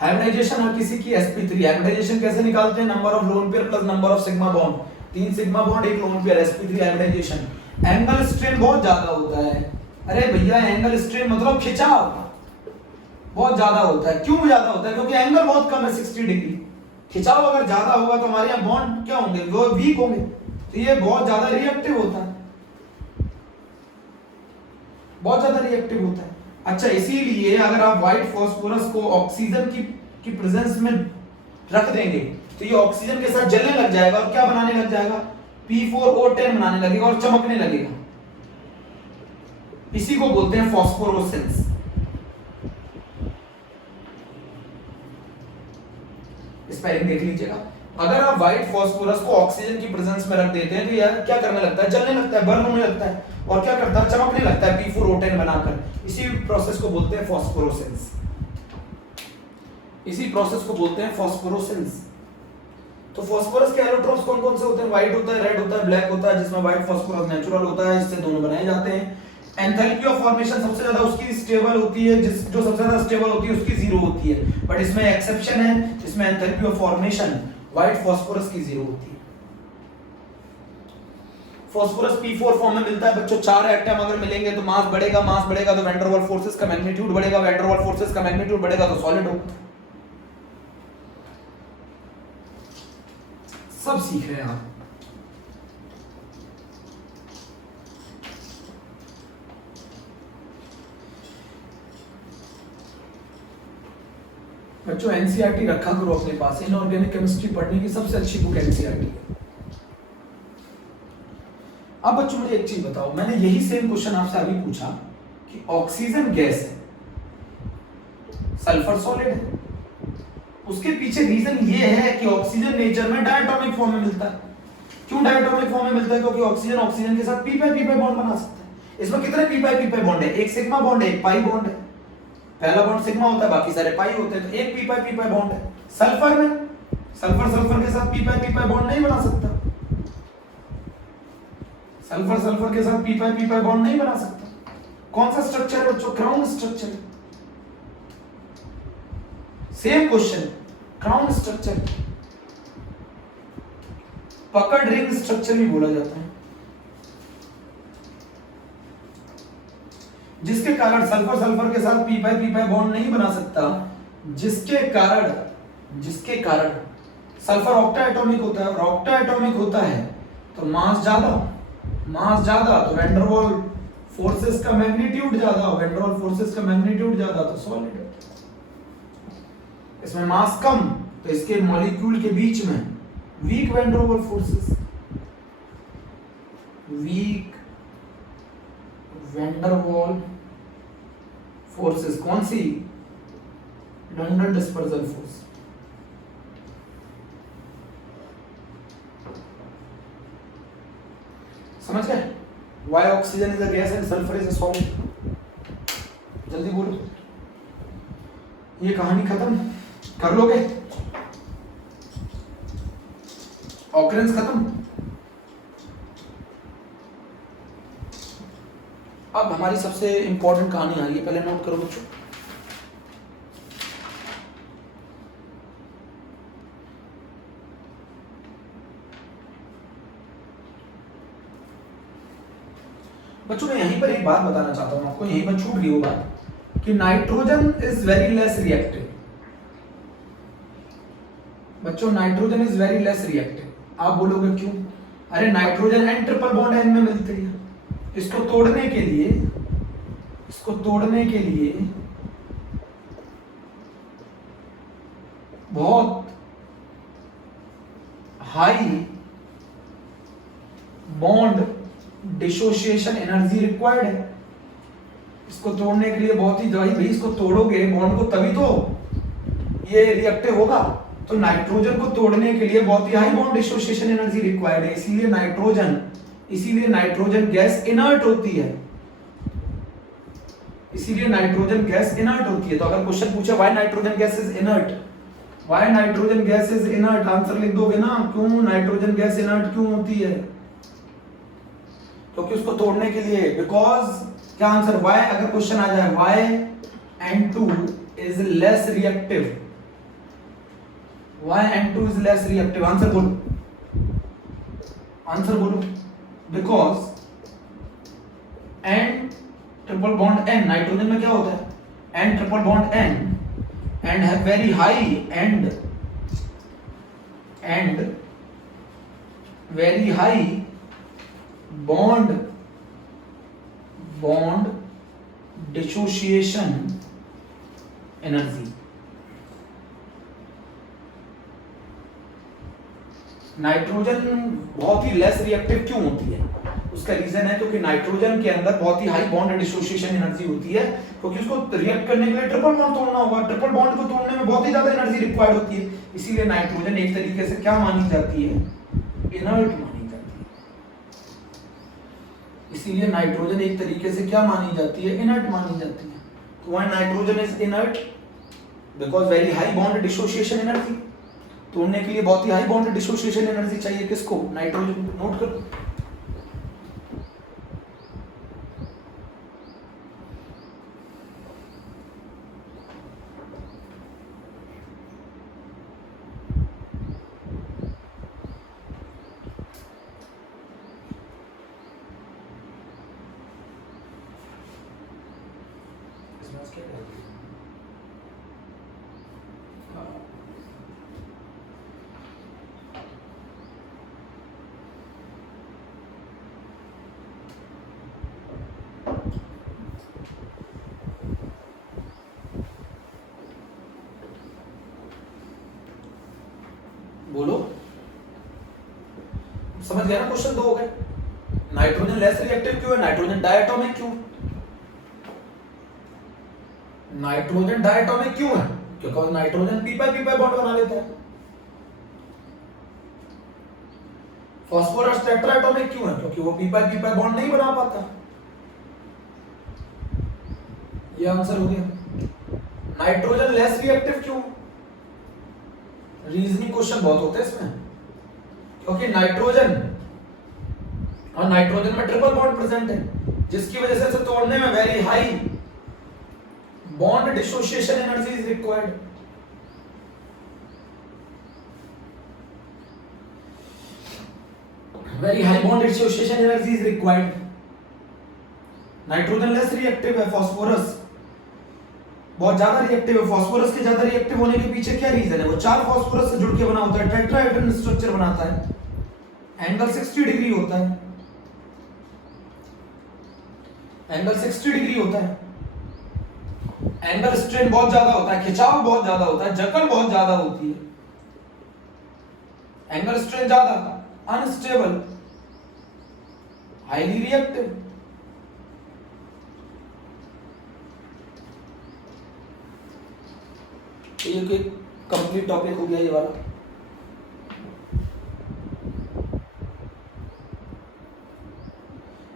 हाइब्रिडाइजेशन हर किसी की sp3। हाइब्रिडाइजेशन कैसे निकालते हैं? Number of lone pair plus number of sigma bond, 3 sigma bond 1 lone pair, sp3 hybridization. Angle strain बहुत ज्यादा होता है। अरे भैया एंगल स्ट्रेन मतलब खिंचाव बहुत ज्यादा होता है। क्यों ज्यादा होता है? क्योंकि एंगल बहुत कम है 60 डिग्री। खिंचाव अगर ज्यादा होगा तो हमारे यहाँ बॉन्ड क्या होंगे? वो वीक होंगे। तो ये बहुत ज्यादा रिएक्टिव होता है, बहुत ज्यादा रिएक्टिव होता है। अच्छा, इसीलिए अगर आप व्हाइट फास्फोरस को ऑक्सीजन की प्रेजेंस में रख देंगे तो ये ऑक्सीजन के साथ जलने लग जाएगा और क्या बनाने लग जाएगा? P4O10 बनाने लगेगा और चमकने लगेगा। इसी को बोलते हैं फास्फोरोसेंस। स्पेलिंग देख लीजिएगा। अगर आप व्हाइट फास्फोरस को ऑक्सीजन की प्रेजेंस में रख देते हैं तो यह क्या करने लगता है? जलने लगता है, बर्न होने लगता है और क्या करता है? चमकने लगता है P4O10 बनाकर। इसी प्रोसेस को बोलते हैं फास्फोरोसेंस। इसी प्रोसेस को बोलते हैं फास्फोरोसेंस। तो फास्फोरस के एलोट्रोप्स कौन कौन से होते हैं? व्हाइट होता है, रेड होता है, ब्लैक होता है, जिसमें व्हाइट फास्फोरस नेचुरल होता है, इससे दोनों बनाए जाते हैं। एंथैल्पी ऑफ फॉर्मेशन सबसे ज्यादा उसकी स्टेबल होती है, जो सबसे ज्यादा स्टेबल होती है उसकी 0 होती है। बट इसमें एक्सेप्शन है, इसमें enthalpy of formation white phosphorus की 0 होती है। फास्फोरस P4 फॉर्म में मिलता है बच्चों। 4 एटम अगर मिलेंगे तो मास बढ़ेगा, मास बढ़ेगा तो वैन डर वाल्स फोर्सेस का मैग्नीट्यूड बढ़ेगा, वैन डर वाल्स फोर्सेस का मैग्नीट्यूड बढ़ेगा तो सॉलिड होगा। सब सीख रहे हैं आप। बच्चों एनसीईआरटी रखा करो अपने पास। इनऑर्गेनिक केमिस्ट्री पढ़ने की सबसे अच्छी बुक एनसीईआरटी है। अब बच्चों मुझे एक चीज बताओ, मैंने यही सेम क्वेश्चन आपसे अभी पूछा कि ऑक्सीजन गैस है, सल्फर सॉलिड है, उसके पीछे रीजन ये है कि ऑक्सीजन नेचर में डायटोमिक फॉर्म में मिलता है। क्यों डायटोमिक फॉर्म में मिलता है? क्योंकि ऑक्सीजन ऑक्सीजन के साथ पी पाई बॉन्ड बना सकता है। इसमें कितने पी पाई बॉन्ड है? एक सिग्मा बॉन्ड है, एक पाई बॉन्ड है। पहला बॉन्ड सिग्मा होता है, बाकी सारे पाई होते हैं, तो एक पी पाई बॉन्ड है। सल्फर में सल्फर के साथ पी पाई बॉन्ड नहीं बना सकता। सल्फर के साथ पी पाई बॉन्ड नहीं बना सकता। कौन सा स्ट्रक्चर है बच्चों? Crown structure. Same question, crown structure, पकड़ रिंग स्ट्रक्चर भी बोला जाता है, जिसके कारण सल्फर के साथ पी पाई बॉन्ड नहीं बना सकता, जिसके कारण सल्फर ऑक्टाएटॉमिक होता है, और ऑक्टाएटॉमिक होता है तो मास ज्यादा तो वैन डर वाल्स फोर्सेस का मैग्नीट्यूड ज्यादा, तो सॉलिड। इसमें मास कम तो इसके मॉलिक्यूल के बीच में weak van der Waals forces, van der Waals forces कौन सी? London dispersal force. समझ गए? Why oxygen is a gas and sulfur is a solid? जल्दी बोलो, ये कहानी खत्म कर लोगे? ऑकरेंस खत्म? हमारी सबसे इंपॉर्टेंट कहानी आ रही है, पहले नोट करो बच्चों। बच्चों मैं यहीं पर एक बात बताना चाहता हूं आपको, यहीं पर छूट गई वो बात कि nitrogen is very less reactive. बच्चों nitrogen is very less reactive. आप बोलोगे क्यों? अरे nitrogen N triple bond N में मिलती है, इसको तोड़ने के लिए बहुत high bond dissociation energy required है। इसको तोड़ने के लिए बहुत ही भाई इसको तोड़ोगे बॉन्ड को तभी तो ये रिएक्टिव होगा। तो नाइट्रोजन को तोड़ने के लिए बहुत ही high bond dissociation energy required है, इसीलिए नाइट्रोजन गैस इनर्ट होती है। तो अगर क्वेश्चन पूछे why nitrogen gas is inert, answer लिख दोगे ना, क्यों नाइट्रोजन गैस इनर्ट क्यों होती है? क्योंकि उसको तोड़ने के लिए, बिकॉज क्या आंसर व्हाई, अगर क्वेश्चन आ जाए why N2 is less reactive, answer बोलो because N triple bond N, nitrogen में क्या होता है N triple bond N and have very high and very high bond dissociation energy। Nitrogen बहुत ही लेस रिएक्टिव क्यों होती है? उसका रीजन है क्योंकि नाइट्रोजन के अंदर बहुत ही हाई बॉन्ड डिसोसिएशन एनर्जी होती है, क्योंकि उसको रिएक्ट करने के लिए ट्रिपल बॉन्ड तोड़ना होगा। ट्रिपल बॉन्ड को तोड़ने में बहुत ही ज्यादा एनर्जी रिक्वायर्ड होती है, इसीलिए नाइट्रोजन एक तरीके से क्या मानी जाती है? इनर्ट मानी जाती है। तो why nitrogen is inert? Because very high bond dissociation energy, तोड़ने के लिए बहुत ही हाई बॉन्ड डिसोसिएशन एनर्जी चाहिए किसको? नाइट्रोजन। नोट करो। बोलो, समझ गया ना? क्वेश्चन दो हो गए। नाइट्रोजन लेस रिएक्टिव क्यों है? नाइट्रोजन डायटोमिक क्यों? क्योंकि नाइट्रोजन पी पाई बॉन्ड बना लेता है। फास्फोरस टेट्राएटॉमिक क्यों है? क्योंकि वो पी पाई बॉन्ड नहीं बना पाता। ये आंसर हो गया। नाइट्रोजन लेस रिएक्टिव क्यों? रीजनिंग क्वेश्चन बहुत होते हैं इसमें, क्योंकि नाइट्रोजन में ट्रिपल बॉन्ड प्रेजेंट है, जिसकी वजह से इसे तोड़ने में very high bond dissociation energy is required. Nitrogen less reactive है, फास्फोरस बहुत ज्यादा रिएक्टिव है। फास्फोरस के ज्यादा रिएक्टिव होने के पीछे क्या रीजन है? वो 4 फास्फोरस से जुड़ के बना होता है, टेट्राहेड्रल स्ट्रक्चर बनाता है, एंगल 60 डिग्री होता है, एंगल स्ट्रेन बहुत ज्यादा होता है, खिंचाव बहुत ज्यादा होता है, जकड़ बहुत ज्यादा होती है। एंगल स्ट्रेन ज्यादा, अनस्टेबल, हाईली रिएक्टिव। ये कोई कंप्लीट टॉपिक हो गया ये वाला।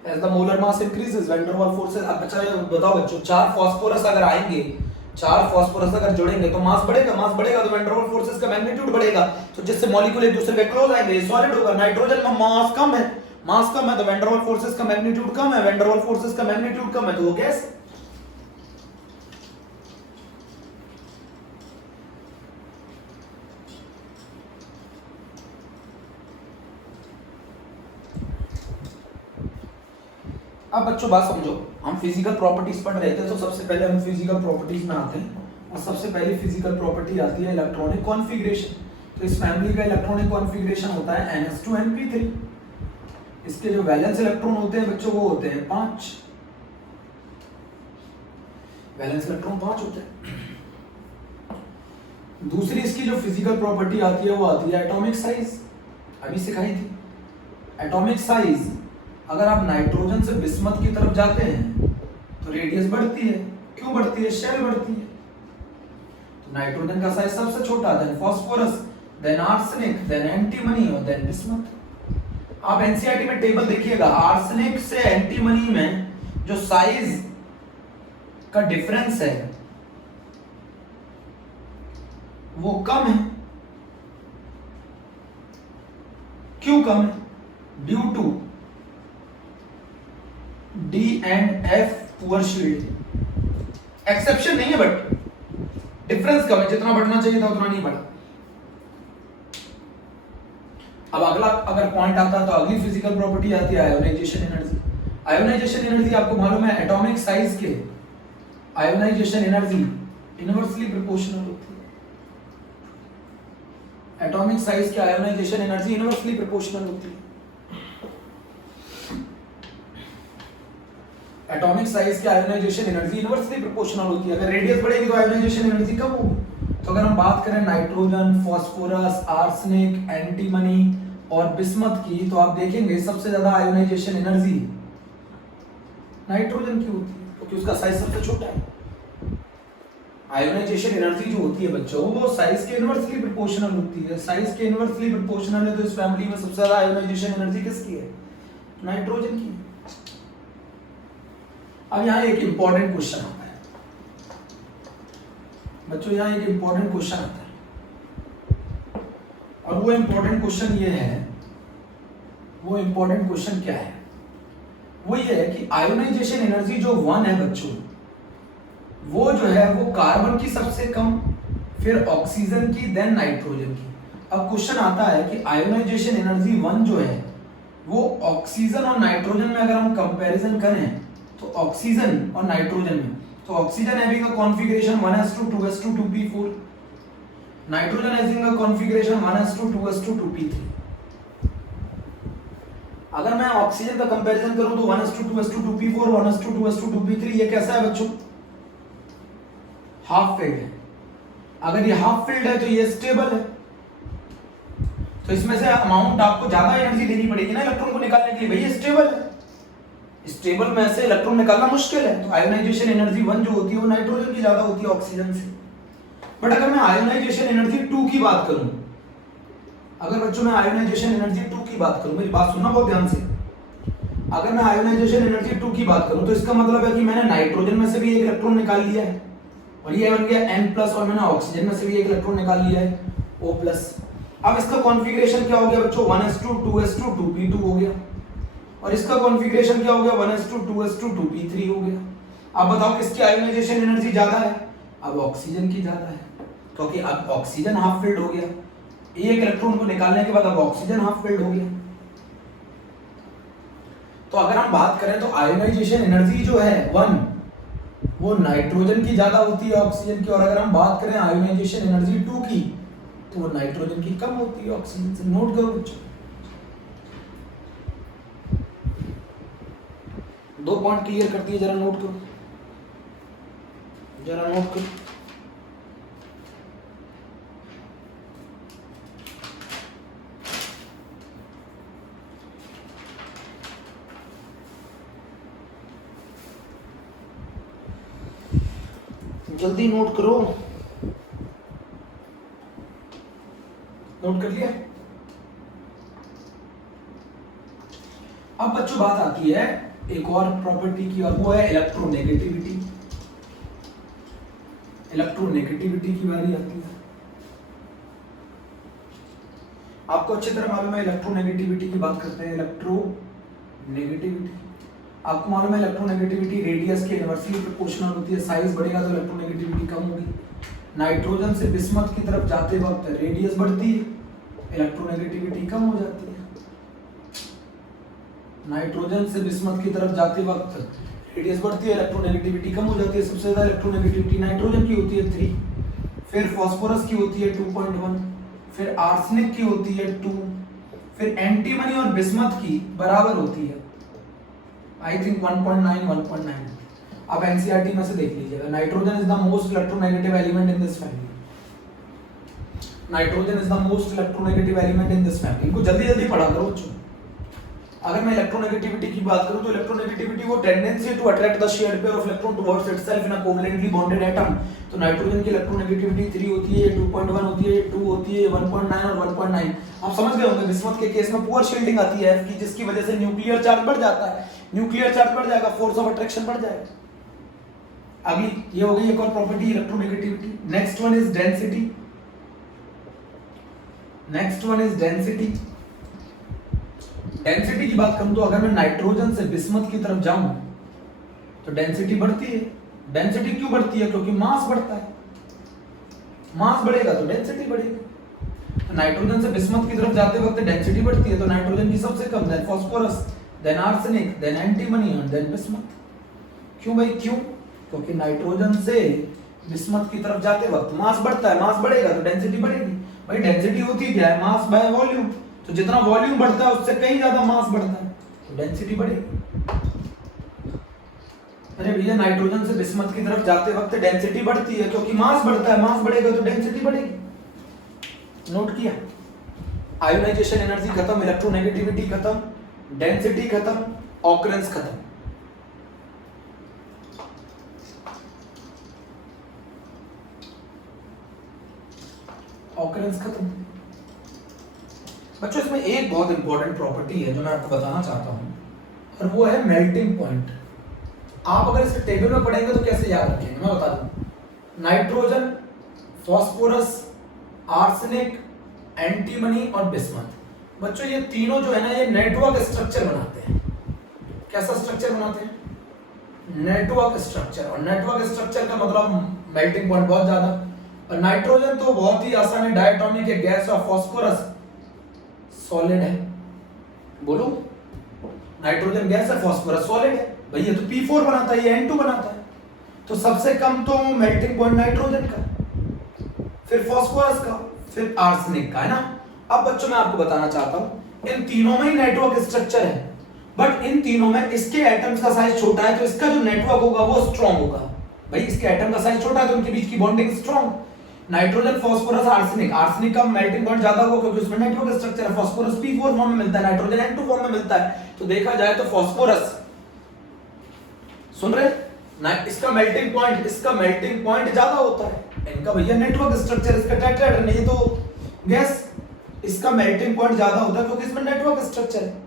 As the molar mass increases, van der Waals forces। अब अच्छा बताओ बच्चों, 4 फास्फोरस अगर आएंगे, 4 फास्फोरस अगर जुड़ेंगे तो मास बढ़ेगा तो van der Waals फोर्सेस का मैग्नीट्यूड बढ़ेगा, तो जिससे मॉलिक्यूल एक दूसरे के क्लोज आएंगे, सॉलिड होगा। नाइट्रोजन में मास कम है, मास कम है तो वैन डर वाल्स फोर्सेस का मैग्नीट्यूड कम है, वैन डर वाल्स फोर्सेस का मैग्नीट्यूड कम है तो वो गैस। अब बच्चों बात समझो, हम फिजिकल प्रॉपर्टीज पढ़ रहे थे तो सबसे पहले हम फिजिकल प्रॉपर्टीज में आते हैं और सबसे पहली फिजिकल प्रॉपर्टी आती है इलेक्ट्रॉनिक कॉन्फ़िगरेशन। तो इस फैमिली का इलेक्ट्रॉनिक कॉन्फ़िगरेशन होता है ns2np3। इसके जो वैलेंस इलेक्ट्रॉन होते हैं बच्चों वो होते हैं 5, वैलेंस इलेक्ट्रॉन 5 होते हैं। दूसरी इसकी जो फिजिकल प्रॉपर्टी आती है वो आती है एटॉमिक साइज, अभी सिखाई थी। एटॉमिक साइज, अगर आप नाइट्रोजन से बिस्मथ की तरफ जाते हैं तो रेडियस बढ़ती है। क्यों बढ़ती है? शेल बढ़ती है। तो नाइट्रोजन का साइज सबसे छोटा, then phosphorus, then arsenic, then antimony और देन बिस्मथ। आप एनसीईआरटी में टेबल देखिएगा, आर्सेनिक से एंटीमनी में जो साइज का डिफरेंस है वो कम है। क्यों कम है? Due to D and F poor shield. Exception नहीं है बट डिफरेंस कम है, जितना बढ़ना चाहिए था उतना नहीं बढ़ा। अब अगला अगर पॉइंट आता है तो अगली फिजिकल प्रॉपर्टी आती है आयोनाइजेशन एनर्जी। आयोनाइजेशन एनर्जी आपको मालूम है एटॉमिक साइज के आयोनाइजेशन एनर्जी इनवर्सली प्रोपोर्शनल होती है। एटॉमिक साइज की आयोनाइजेशन एनर्जी इनवर्सली प्रोपोर्शनल होती है। एटॉमिक साइज की आयोनाइजेशन एनर्जी इनवर्सली प्रोपोर्शनल होती है। अगर रेडियस बढ़ेगी तो आयोनाइजेशन एनर्जी कम होगी। तो अगर हम बात करें नाइट्रोजन, फास्फोरस, आर्सेनिक, एंटीमनी और बिस्मथ की, तो आप देखेंगे सबसे ज्यादा आयोनाइजेशन एनर्जी नाइट्रोजन की होती है क्योंकि उसका साइज सबसे छोटा है। आयोनाइजेशन एनर्जी जो होती है बच्चों वो साइज के इनवर्सली प्रोपोर्शनल होती है। साइज के इनवर्सली प्रोपोर्शनल है तो इस फैमिली में सबसे ज्यादा आयोनाइजेशन एनर्जी किसकी है? नाइट्रोजन की। अब यहाँ एक इंपॉर्टेंट क्वेश्चन आता है बच्चों, यहाँ एक इंपॉर्टेंट क्वेश्चन आता है और वो इंपॉर्टेंट क्वेश्चन ये है, वो इंपॉर्टेंट क्वेश्चन क्या है? वो ये है कि आयोनाइजेशन एनर्जी जो 1 है बच्चों, वो जो है वो कार्बन की सबसे कम, फिर ऑक्सीजन की, देन नाइट्रोजन की। अब क्वेश्चन आता है कि आयोनाइजेशन एनर्जी 1 जो है वो ऑक्सीजन और नाइट्रोजन में अगर हम कंपैरिजन करें तो ऑक्सीजन और नाइट्रोजन में, तो oxygen having a configuration 1s2 2s2 2p4, nitrogen having a configuration 1s2 2s2 2p3। अगर मैं ऑक्सीजन का कंपैरिजन करूं तो 1s2 2s2 2p4 1s2 2s2 2p3, ये कैसा है बच्चों? हाफ फिल्ड है। अगर ये हाफ फिल्ड है तो ये स्टेबल है। तो इसमें से अमाउंट आपको ज्यादा एनर्जी देनी पड़ेगी ना इलेक्ट्रॉन को निकालने के लिए। भाई ये स्टेबल है, स्टेबल में से इलेक्ट्रॉन निकालना मुश्किल है। तो आयोनाइजेशन एनर्जी 1 जो होती है वो नाइट्रोजन की ज्यादा होती है ऑक्सीजन से। बट अगर मैं आयोनाइजेशन एनर्जी 2 की बात करूं, अगर बच्चों मैं आयोनाइजेशन एनर्जी 2 की बात करूं, मेरी बात सुनना बहुत ध्यान से। अगर मैं आयोनाइजेशन एनर्जी 2 की बात करूं तो इसका मतलब है कि मैंने नाइट्रोजन में से भी एक इलेक्ट्रॉन निकाल लिया है और ये बन गया N+ और मैंने ऑक्सीजन में से भी एक इलेक्ट्रॉन निकाल लिया है O+। अब इसका कॉन्फ़िगरेशन क्या हो गया बच्चों? 1s2 2s2 2p2 हो गया। और इसका कॉन्फ़िगरेशन क्या हो गया? 1s2 2s2 2p3 हो गया। अब बताओ किसकी आयोनाइजेशन एनर्जी ज्यादा है? अब ऑक्सीजन की ज्यादा है क्योंकि अब ऑक्सीजन हाफ फिल्ड हो गया। एक इलेक्ट्रॉन को निकालने के बाद अब ऑक्सीजन हाफ फिल्ड हो गया। तो अगर हम बात करें तो आयोनाइजेशन एनर्जी जो है 1 वो नाइट्रोजन की ज्यादा होती है ऑक्सीजन की, और अगर हम बात करें आयोनाइजेशन एनर्जी 2 की तो वो नाइट्रोजन की कम होती है ऑक्सीजन से। नोट करो बच्चों, 2 पॉइंट क्लियर कर दिए, जरा नोट करो, जरा नोट करो। जल्दी नोट करो। नोट कर लिया? अब बच्चों बात आती है एक और प्रॉपर्टी की और वो है इलेक्ट्रोनेगेटिविटी। इलेक्ट्रोनेगेटिविटी की बारी आती है। आपको अच्छी तरह मालूम है इलेक्ट्रोनेगेटिविटी की बात करते हैं। Electro negativity. आपको मालूम है इलेक्ट्रोनेगेटिविटी रेडियस के इनवर्सली प्रोपोर्शनल होती है, साइज बढ़ेगा तो इलेक्ट्रोनेगेटिविटी कम होगी। नाइट्रोजन से बिस्मथ की तरफ जाते वक्त रेडियस बढ़ती है, इलेक्ट्रोनेगेटिविटी कम हो जाती है। नाइट्रोजन से बिस्मथ की तरफ जाते वक्त रेडियस बढ़ती है, इलेक्ट्रोनेगेटिविटी कम हो जाती है। सबसे ज्यादा इलेक्ट्रोनेगेटिविटी नाइट्रोजन की होती है 3, फिर फास्फोरस की होती है 2.1, फिर आर्सेनिक की होती है 2, फिर एंटीमनी और बिस्मथ की बराबर होती है आई थिंक 1.9 1.9। आप एनसीईआरटी में से देख लीजिएगा। Nitrogen is the most electronegative element in this family. Nitrogen is the most electronegative element in this family. इनको जल्दी जल्दी पढ़ा करो बच्चों। अगर मैं इलेक्ट्रोनेगेटिविटी की बात करूं तो इलेक्ट्रोनेगेटिविटी वो tendency to attract the shared pair of electron towards itself in a covalently bonded atom. तो नाइट्रोजन की इलेक्ट्रोनेगेटिविटी 3 होती है, 2.1 होती है, 2 होती है, 1.9 और 1.9। आप समझ गए होंगे बिस्मथ के केस में पुअर शील्डिंग आती है F की, जिसकी वजह से न्यूक्लियर चार्ज बढ़ जाता है। न्यूक्लियर चार्ज बढ़ जाएगा, फोर्स ऑफ अट्रैक्शन बढ़ जाएगा। अगली ये हो गई एक और property electronegativity. Next one is density. Next one is density. Density की बात करूं तो अगर मैं नाइट्रोजन से बिस्मथ की तरफ जाऊं तो डेंसिटी बढ़ती है। डेंसिटी क्यों बढ़ती है? क्योंकि मास बढ़ता है। मास बढ़ेगा तो डेंसिटी बढ़ेगी। तो नाइट्रोजन से बिस्मथ की तरफ जाते वक्त डेंसिटी बढ़ती है, तो नाइट्रोजन की सबसे कम, then phosphorus, then arsenic, then antimony और देन बिस्मथ। क्यों भाई क्यों? क्योंकि नाइट्रोजन से बिस्मथ की तरफ जाते वक्त मास बढ़ता है, मास बढ़ेगा तो डेंसिटी बढ़ेगी। भाई डेंसिटी होती क्या है? Mass by volume. तो जितना वॉल्यूम बढ़ता है उससे कहीं ज्यादा मास बढ़ता है, तो डेंसिटी बढ़ेगी। अरे भैया नाइट्रोजन से बिस्मथ की तरफ जाते वक्त डेंसिटी बढ़ती है क्योंकि मास बढ़ता है, मास बढ़ेगा तो डेंसिटी बढ़ेगी। नोट किया? आयोनाइजेशन एनर्जी खत्म, इलेक्ट्रोनेगेटिविटी खत्म, डेंसिटी खत्म, ऑकरेंस खत्म। ऑकरेंस खत्म। बच्चों इसमें एक बहुत इंपॉर्टेंट प्रॉपर्टी है जो मैं आपको बताना चाहता हूं, और वो है मेल्टिंग पॉइंट। आप अगर इसे टेबल में पढ़ेंगे तो कैसे याद रखेंगे मैं बता दूं। नाइट्रोजन, फास्फोरस, आर्सेनिक, एंटीमनी और बिस्मथ। बच्चों ये तीनों जो है ना ये नेटवर्क स्ट्रक्चर बनाते हैं। कैसा स्ट्रक्चर बनाते हैं? Network structure. और नेटवर्क स्ट्रक्चर का मतलब मेल्टिंग पॉइंट बहुत ज्यादा। और नाइट्रोजन तो बहुत ही आसान है, डायटोमिक है गैस, और फास्फोरस सॉलिड है। बोलो, नाइट्रोजन गैस है, फास्फोरस सॉलिड है। भाई ये तो P4 बनाता है, ये N2 बनाता है। तो सबसे कम तो मेल्टिंग पॉइंट नाइट्रोजन का, फिर फास्फोरस का, फिर आर्सेनिक का, है ना। अब बच्चों मैं आपको बताना चाहता हूं इन तीनों में ही नेटवर्क स्ट्रक्चर है, बट इन तीनों में इसके एटम्स का साइज छोटा है तो इसका जो नेटवर्क होगा वो स्ट्रॉन्ग होगा। भाई इसके एटम का साइज छोटा है तो उनके बीच की bonding strong. Nitrogen, phosphorus, arsenic. Arsenic का मेल्टिंग पॉइंट ज्यादा होगा क्योंकि उसमें नेटवर्क स्ट्रक्चर है। फास्फोरस P4 फॉर्म में मिलता है, नाइट्रोजन N2 फॉर्म में मिलता है। तो देखा जाए तो फास्फोरस, सुन रहे ना, इसका मेल्टिंग पॉइंट ज्यादा होता है। इनका भैया नेटवर्क स्ट्रक्चर, इसका टेट्राहेड्रन है, ये तो गैस, इसका मेल्टिंग पॉइंट ज्यादा होता है क्योंकि इसमें नेटवर्क स्ट्रक्चर है।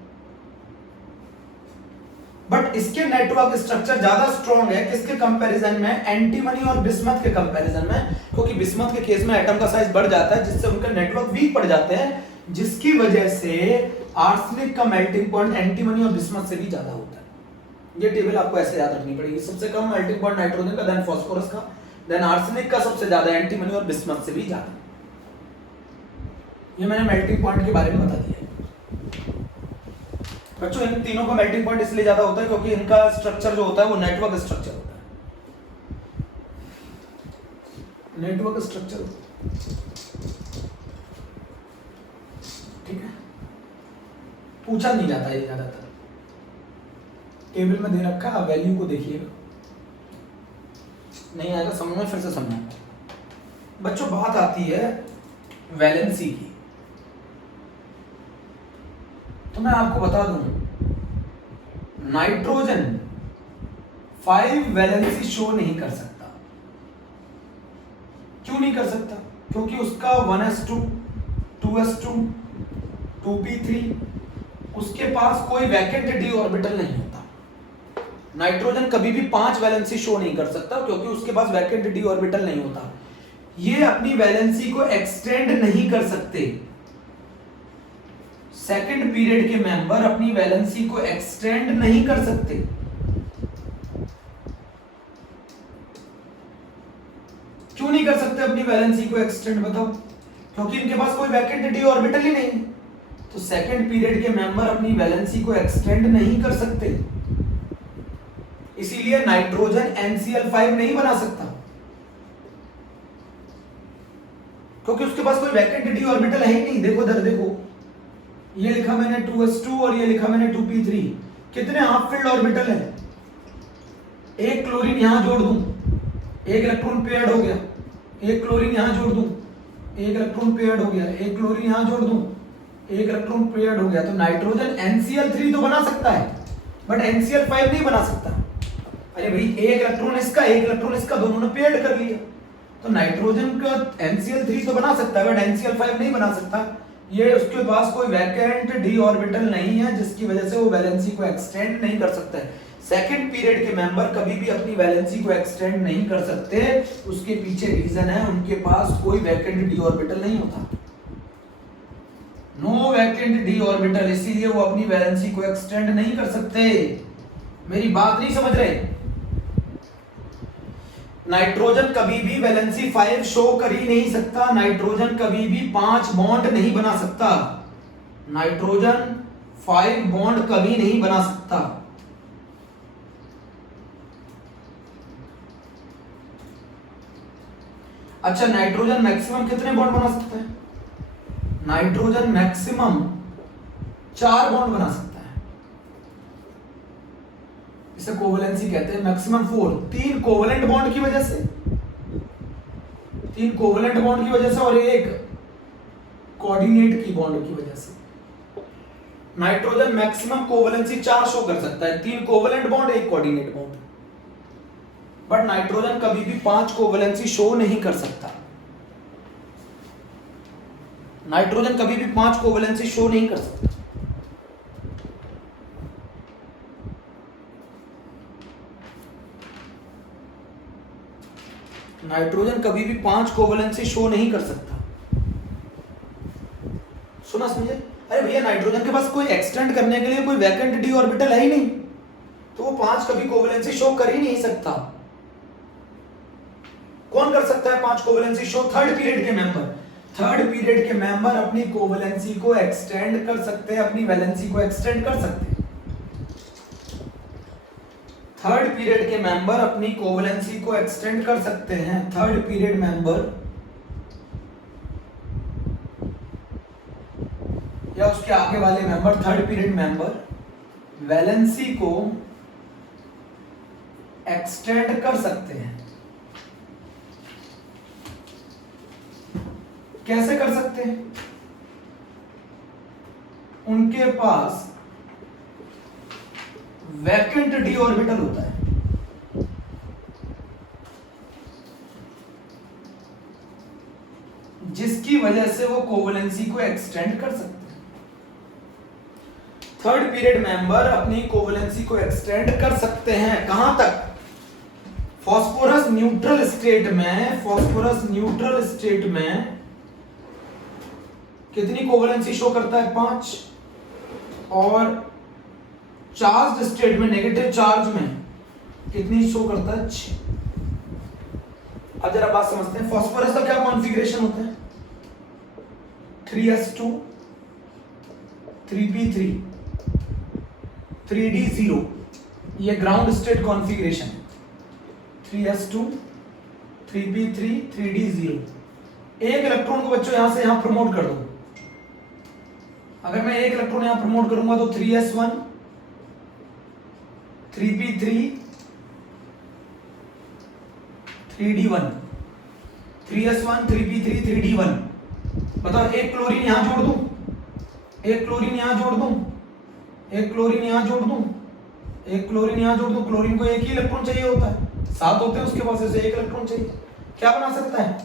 बट इसके नेटवर्क स्ट्रक्चर ज्यादा स्ट्रॉन्ग है किसके कंपैरिजन में? एंटीमनी और बिस्मथ के कंपैरिजन में। क्योंकि बिस्मथ के केस में एटम का साइज बढ़ जाता है जिससे उनका नेटवर्क वीक पड़ जाते हैं, जिसकी वजह से आर्सेनिक का मेल्टिंग पॉइंट एंटीमनी और बिस्मथ से भी ज्यादा होता है। ये टेबल आपको ऐसे याद रखनी पड़ेगी। सबसे कम मेल्टिंग पॉइंट नाइट्रोजन का, देन फास्फोरस का, देन आर्सेनिक का, सबसे ज्यादा एंटीमनी और बिस्मथ से भी ज्यादा। ये मैंने मेल्टिंग पॉइंट के बारे में बता दिया है। बच्चों इन तीनों का मेल्टिंग पॉइंट इसलिए ज्यादा होता है क्योंकि इनका स्ट्रक्चर जो होता है वो नेटवर्क स्ट्रक्चर होता है। नेटवर्क स्ट्रक्चर, ठीक है, पूछा नहीं जाता है ज्यादातर। टेबल में दे रखा है, वैल्यू को देखिएगा, नहीं आएगा समझ में, फिर से समझना। बच्चों बात आती है वैलेंसी की, तो मैं आपको बता दूं नाइट्रोजन 5 वैलेंसी शो नहीं कर सकता। क्यों नहीं कर सकता? क्योंकि उसका 1s2, 2s2, 2p3, उसके पास कोई वैकेंट डी ऑर्बिटल नहीं होता। नाइट्रोजन कभी भी 5 वैलेंसी शो नहीं कर सकता क्योंकि उसके पास वैकेंट डी ऑर्बिटल नहीं होता। ये अपनी वैलेंसी को एक्सटेंड नहीं कर सकते। सेकंड पीरियड के मेंबर अपनी वैलेंसी को एक्सटेंड नहीं कर सकते। क्यों नहीं कर सकते अपनी वैलेंसी को एक्सटेंड, बताओ? क्योंकि इनके पास कोई वैकेंट डी ऑर्बिटल ही नहीं है। तो सेकंड पीरियड के मेंबर अपनी वैलेंसी को एक्सटेंड नहीं कर सकते, इसीलिए नाइट्रोजन NCl5 नहीं बना सकता, क्योंकि उसके पास कोई वैकेंट डी ऑर्बिटल है ही नहीं। देखो इधर देखो, ये लिखा मैंने 2s2 और ये लिखा मैंने 2p3। कितने हाफ फिल्ड ऑर्बिटल है? एक क्लोरीन यहां जोड़ दूं, एक इलेक्ट्रॉन पेयर्ड हो गया। एक क्लोरीन यहां जोड़ दूं, एक इलेक्ट्रॉन पेयर्ड हो गया। एक क्लोरीन यहां जोड़ दूं, एक इलेक्ट्रॉन पेयर्ड हो गया। तो नाइट्रोजन NCl3 तो बना सकता है, बट NCl5 नहीं बना सकता। अरे भाई, एक इलेक्ट्रॉन इसका, एक इलेक्ट्रॉन इसका, दोनों ने पेयर्ड कर लिया। तो नाइट्रोजन का NCl3 तो बना सकता है, बट NCl5 नहीं बना सकता। ये उसके पास कोई वैकेंट डी ऑर्बिटल नहीं है, जिसकी वजह से वो वैलेंसी को एक्सटेंड नहीं कर सकता है। सेकंड पीरियड के मेंबर कभी भी अपनी वैलेंसी को एक्सटेंड नहीं कर सकते। उसके पीछे रीजन है, उनके पास कोई वैकेंट डी ऑर्बिटल नहीं होता, नो वैकेंट डी ऑर्बिटल, इसीलिए वो अपनी वैलेंसी को एक्सटेंड नहीं कर सकते। मेरी बात नहीं समझ रहे? नाइट्रोजन कभी भी वैलेंसी 5 शो कर ही नहीं सकता। नाइट्रोजन कभी भी 5 बॉन्ड नहीं बना सकता। नाइट्रोजन 5 बॉन्ड कभी नहीं बना सकता। अच्छा, नाइट्रोजन मैक्सिमम कितने बॉन्ड बना सकता है? नाइट्रोजन मैक्सिमम 4 बॉन्ड बना सकता है। इसे कोवैलेंसी कहते हैं। मैक्सिमम 4, 3 कोवैलेंट बॉन्ड की वजह से, 3 कोवैलेंट बॉन्ड की वजह से और एक कोऑर्डिनेट की बॉन्ड की वजह से। नाइट्रोजन मैक्सिमम कोवैलेंसी 4 शो कर सकता है, 3 कोवैलेंट बॉन्ड, एक कोऑर्डिनेट बॉन्ड। बट नाइट्रोजन कभी भी 5 कोवैलेंसी शो नहीं कर सकता। नाइट्रोजन कभी भी 5 कोवैलेंसी शो नहीं कर सकता। नाइट्रोजन कभी भी 5 कोवैलेंसी शो नहीं कर सकता। सुना समझे? अरे भैया, नाइट्रोजन के पास कोई एक्सटेंड करने के लिए कोई वैकेंट डी ऑर्बिटल है ही नहीं, तो वो 5 कभी कोवैलेंसी शो कर ही नहीं सकता। कौन कर सकता है 5 कोवैलेंसी शो? थर्ड पीरियड के मेंबर। थर्ड पीरियड के मेंबर अपनी कोवैलेंसी को एक्सटेंड कर सकते हैं, अपनी वैलेंसी को एक्सटेंड कर सकते हैं। थर्ड पीरियड के मेंबर अपनी कोवैलेंसी को एक्सटेंड कर सकते हैं। थर्ड पीरियड मेंबर या उसके आगे वाले member, third period member valency को एक्सटेंड कर सकते हैं। कैसे कर सकते हैं? उनके पास वैकेंट डी ऑर्बिटल होता है, जिसकी वजह से वो कोवैलेंसी को एक्सटेंड कर सकते हैं। थर्ड पीरियड मेंबर अपनी कोवैलेंसी को एक्सटेंड कर सकते हैं। कहां तक? फास्फोरस न्यूट्रल स्टेट में। फास्फोरस न्यूट्रल स्टेट में कितनी कोवैलेंसी शो करता है? 5। और चार्ज स्टेट में, नेगेटिव चार्ज में कितनी शो करता है? 6। अब जरा बात समझते हैं। फास्फोरस का क्या कॉन्फ़िगरेशन होता है? 3s2 3p3 3d0, ये ground state configuration. 3s2 3p3 3d0। एक इलेक्ट्रॉन को बच्चों यहां से यहां प्रमोट कर दो। अगर मैं एक इलेक्ट्रॉन यहां प्रमोट करूंगा तो 3s1 3p3 3d1, 3s1 3p3 3d1। बताओ, एक क्लोरीन यहां जोड़ दूं, एक क्लोरीन यहां जोड़ दूं, एक क्लोरीन यहां जोड़ दूं, एक क्लोरीन यहां जोड़ दूं। क्लोरीन को एक ही इलेक्ट्रॉन चाहिए होता है, 7 होते हैं उसके पास, ऐसे एक इलेक्ट्रॉन चाहिए। क्या बना सकता है?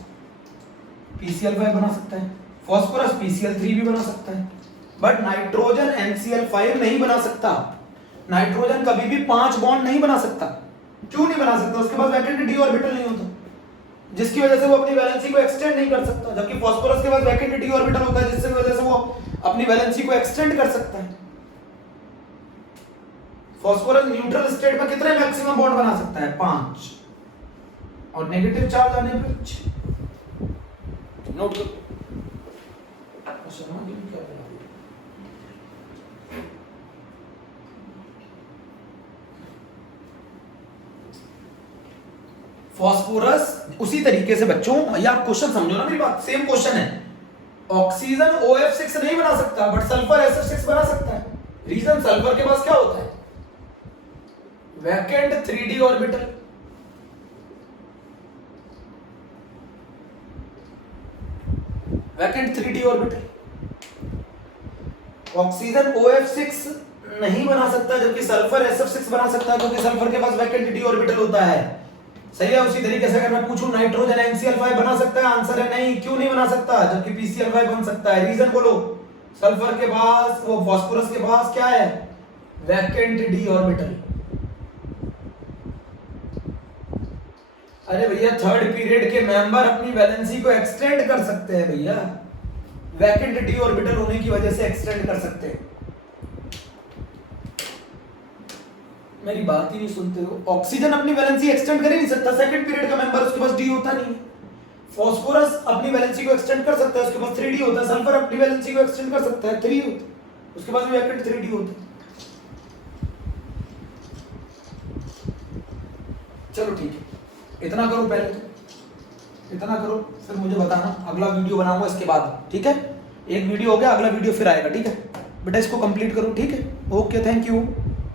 PCl5 बना सकता है। फास्फोरस PCl3 भी बना सकता है, बट नाइट्रोजन NCl5 नहीं बना सकता। नाइट्रोजन कभी भी 5 बॉन्ड नहीं बना सकता। क्यों नहीं बना सकता? उसके पास वैकेंट डी ऑर्बिटल नहीं होता। जिसकी वजह से वो अपनी वैलेंसी को एक्सटेंड नहीं कर सकता, जबकि फास्फोरस के पास वैकेंट डी ऑर्बिटल होता है जिसकी वजह से वो अपनी वैलेंसी को एक्सटेंड कर सकता है। फास्फोरस न्यूट्रल स्टेट में कितने मैक्सिमम बॉन्ड बना सकता है? 5, और नेगेटिव चार्ज आने पर 6। नोट करो। फास्फोरस उसी तरीके से बच्चों, ये आप क्वेश्चन समझो ना मेरी बात, सेम क्वेश्चन है। ऑक्सीजन OF6 नहीं बना सकता बट सल्फर SF6 बना सकता है। रीजन, सल्फर के पास क्या होता है? Vacant 3d orbital. Vacant 3d orbital. Oxygen OF6 नहीं बना सकता जबकि सल्फर SF6 बना सकता है, क्योंकि सल्फर के पास वैकेंट d ऑर्बिटल होता है। सही है। उसी तरीके से अगर मैं पूछूं नाइट्रोजन NCl5 बना सकता है, आंसर है नहीं। क्यों नहीं बना सकता? जबकि PCl5 बन सकता है। रीजन बोलो। सल्फर के पास, वो फास्फोरस के पास क्या है? Vacant d orbital. अरे भैया, थर्ड पीरियड के मेंबर अपनी वैलेंसी को एक्सटेंड कर सकते हैं भैया, वैकेंट d ऑर्बिटल होने की वजह से एक्सटेंड कर सकते हैं। मेरी बात ही नहीं सुनते हो। ऑक्सीजन अपनी वैलेंसी एक्सटेंड कर ही नहीं सकता, सेकंड पीरियड का मेंबर, उसके पास डी होता नहीं है। फास्फोरस अपनी वैलेंसी को एक्सटेंड कर सकता है, उसके पास 3d होता है। सल्फर अपनी वैलेंसी को एक्सटेंड कर सकता है, 3 होता है, उसके पास भी वैकेंट 3d होता है। चलो ठीक है, इतना करो पहले, तो इतना करो, फिर मुझे बताना। अगला वीडियो बनाऊंगा इसके बाद, ठीक है? एक वीडियो हो गया, अगला वीडियो फिर आएगा, ठीक है बेटा? इसको कंप्लीट करो, ठीक है? Okay, thank you.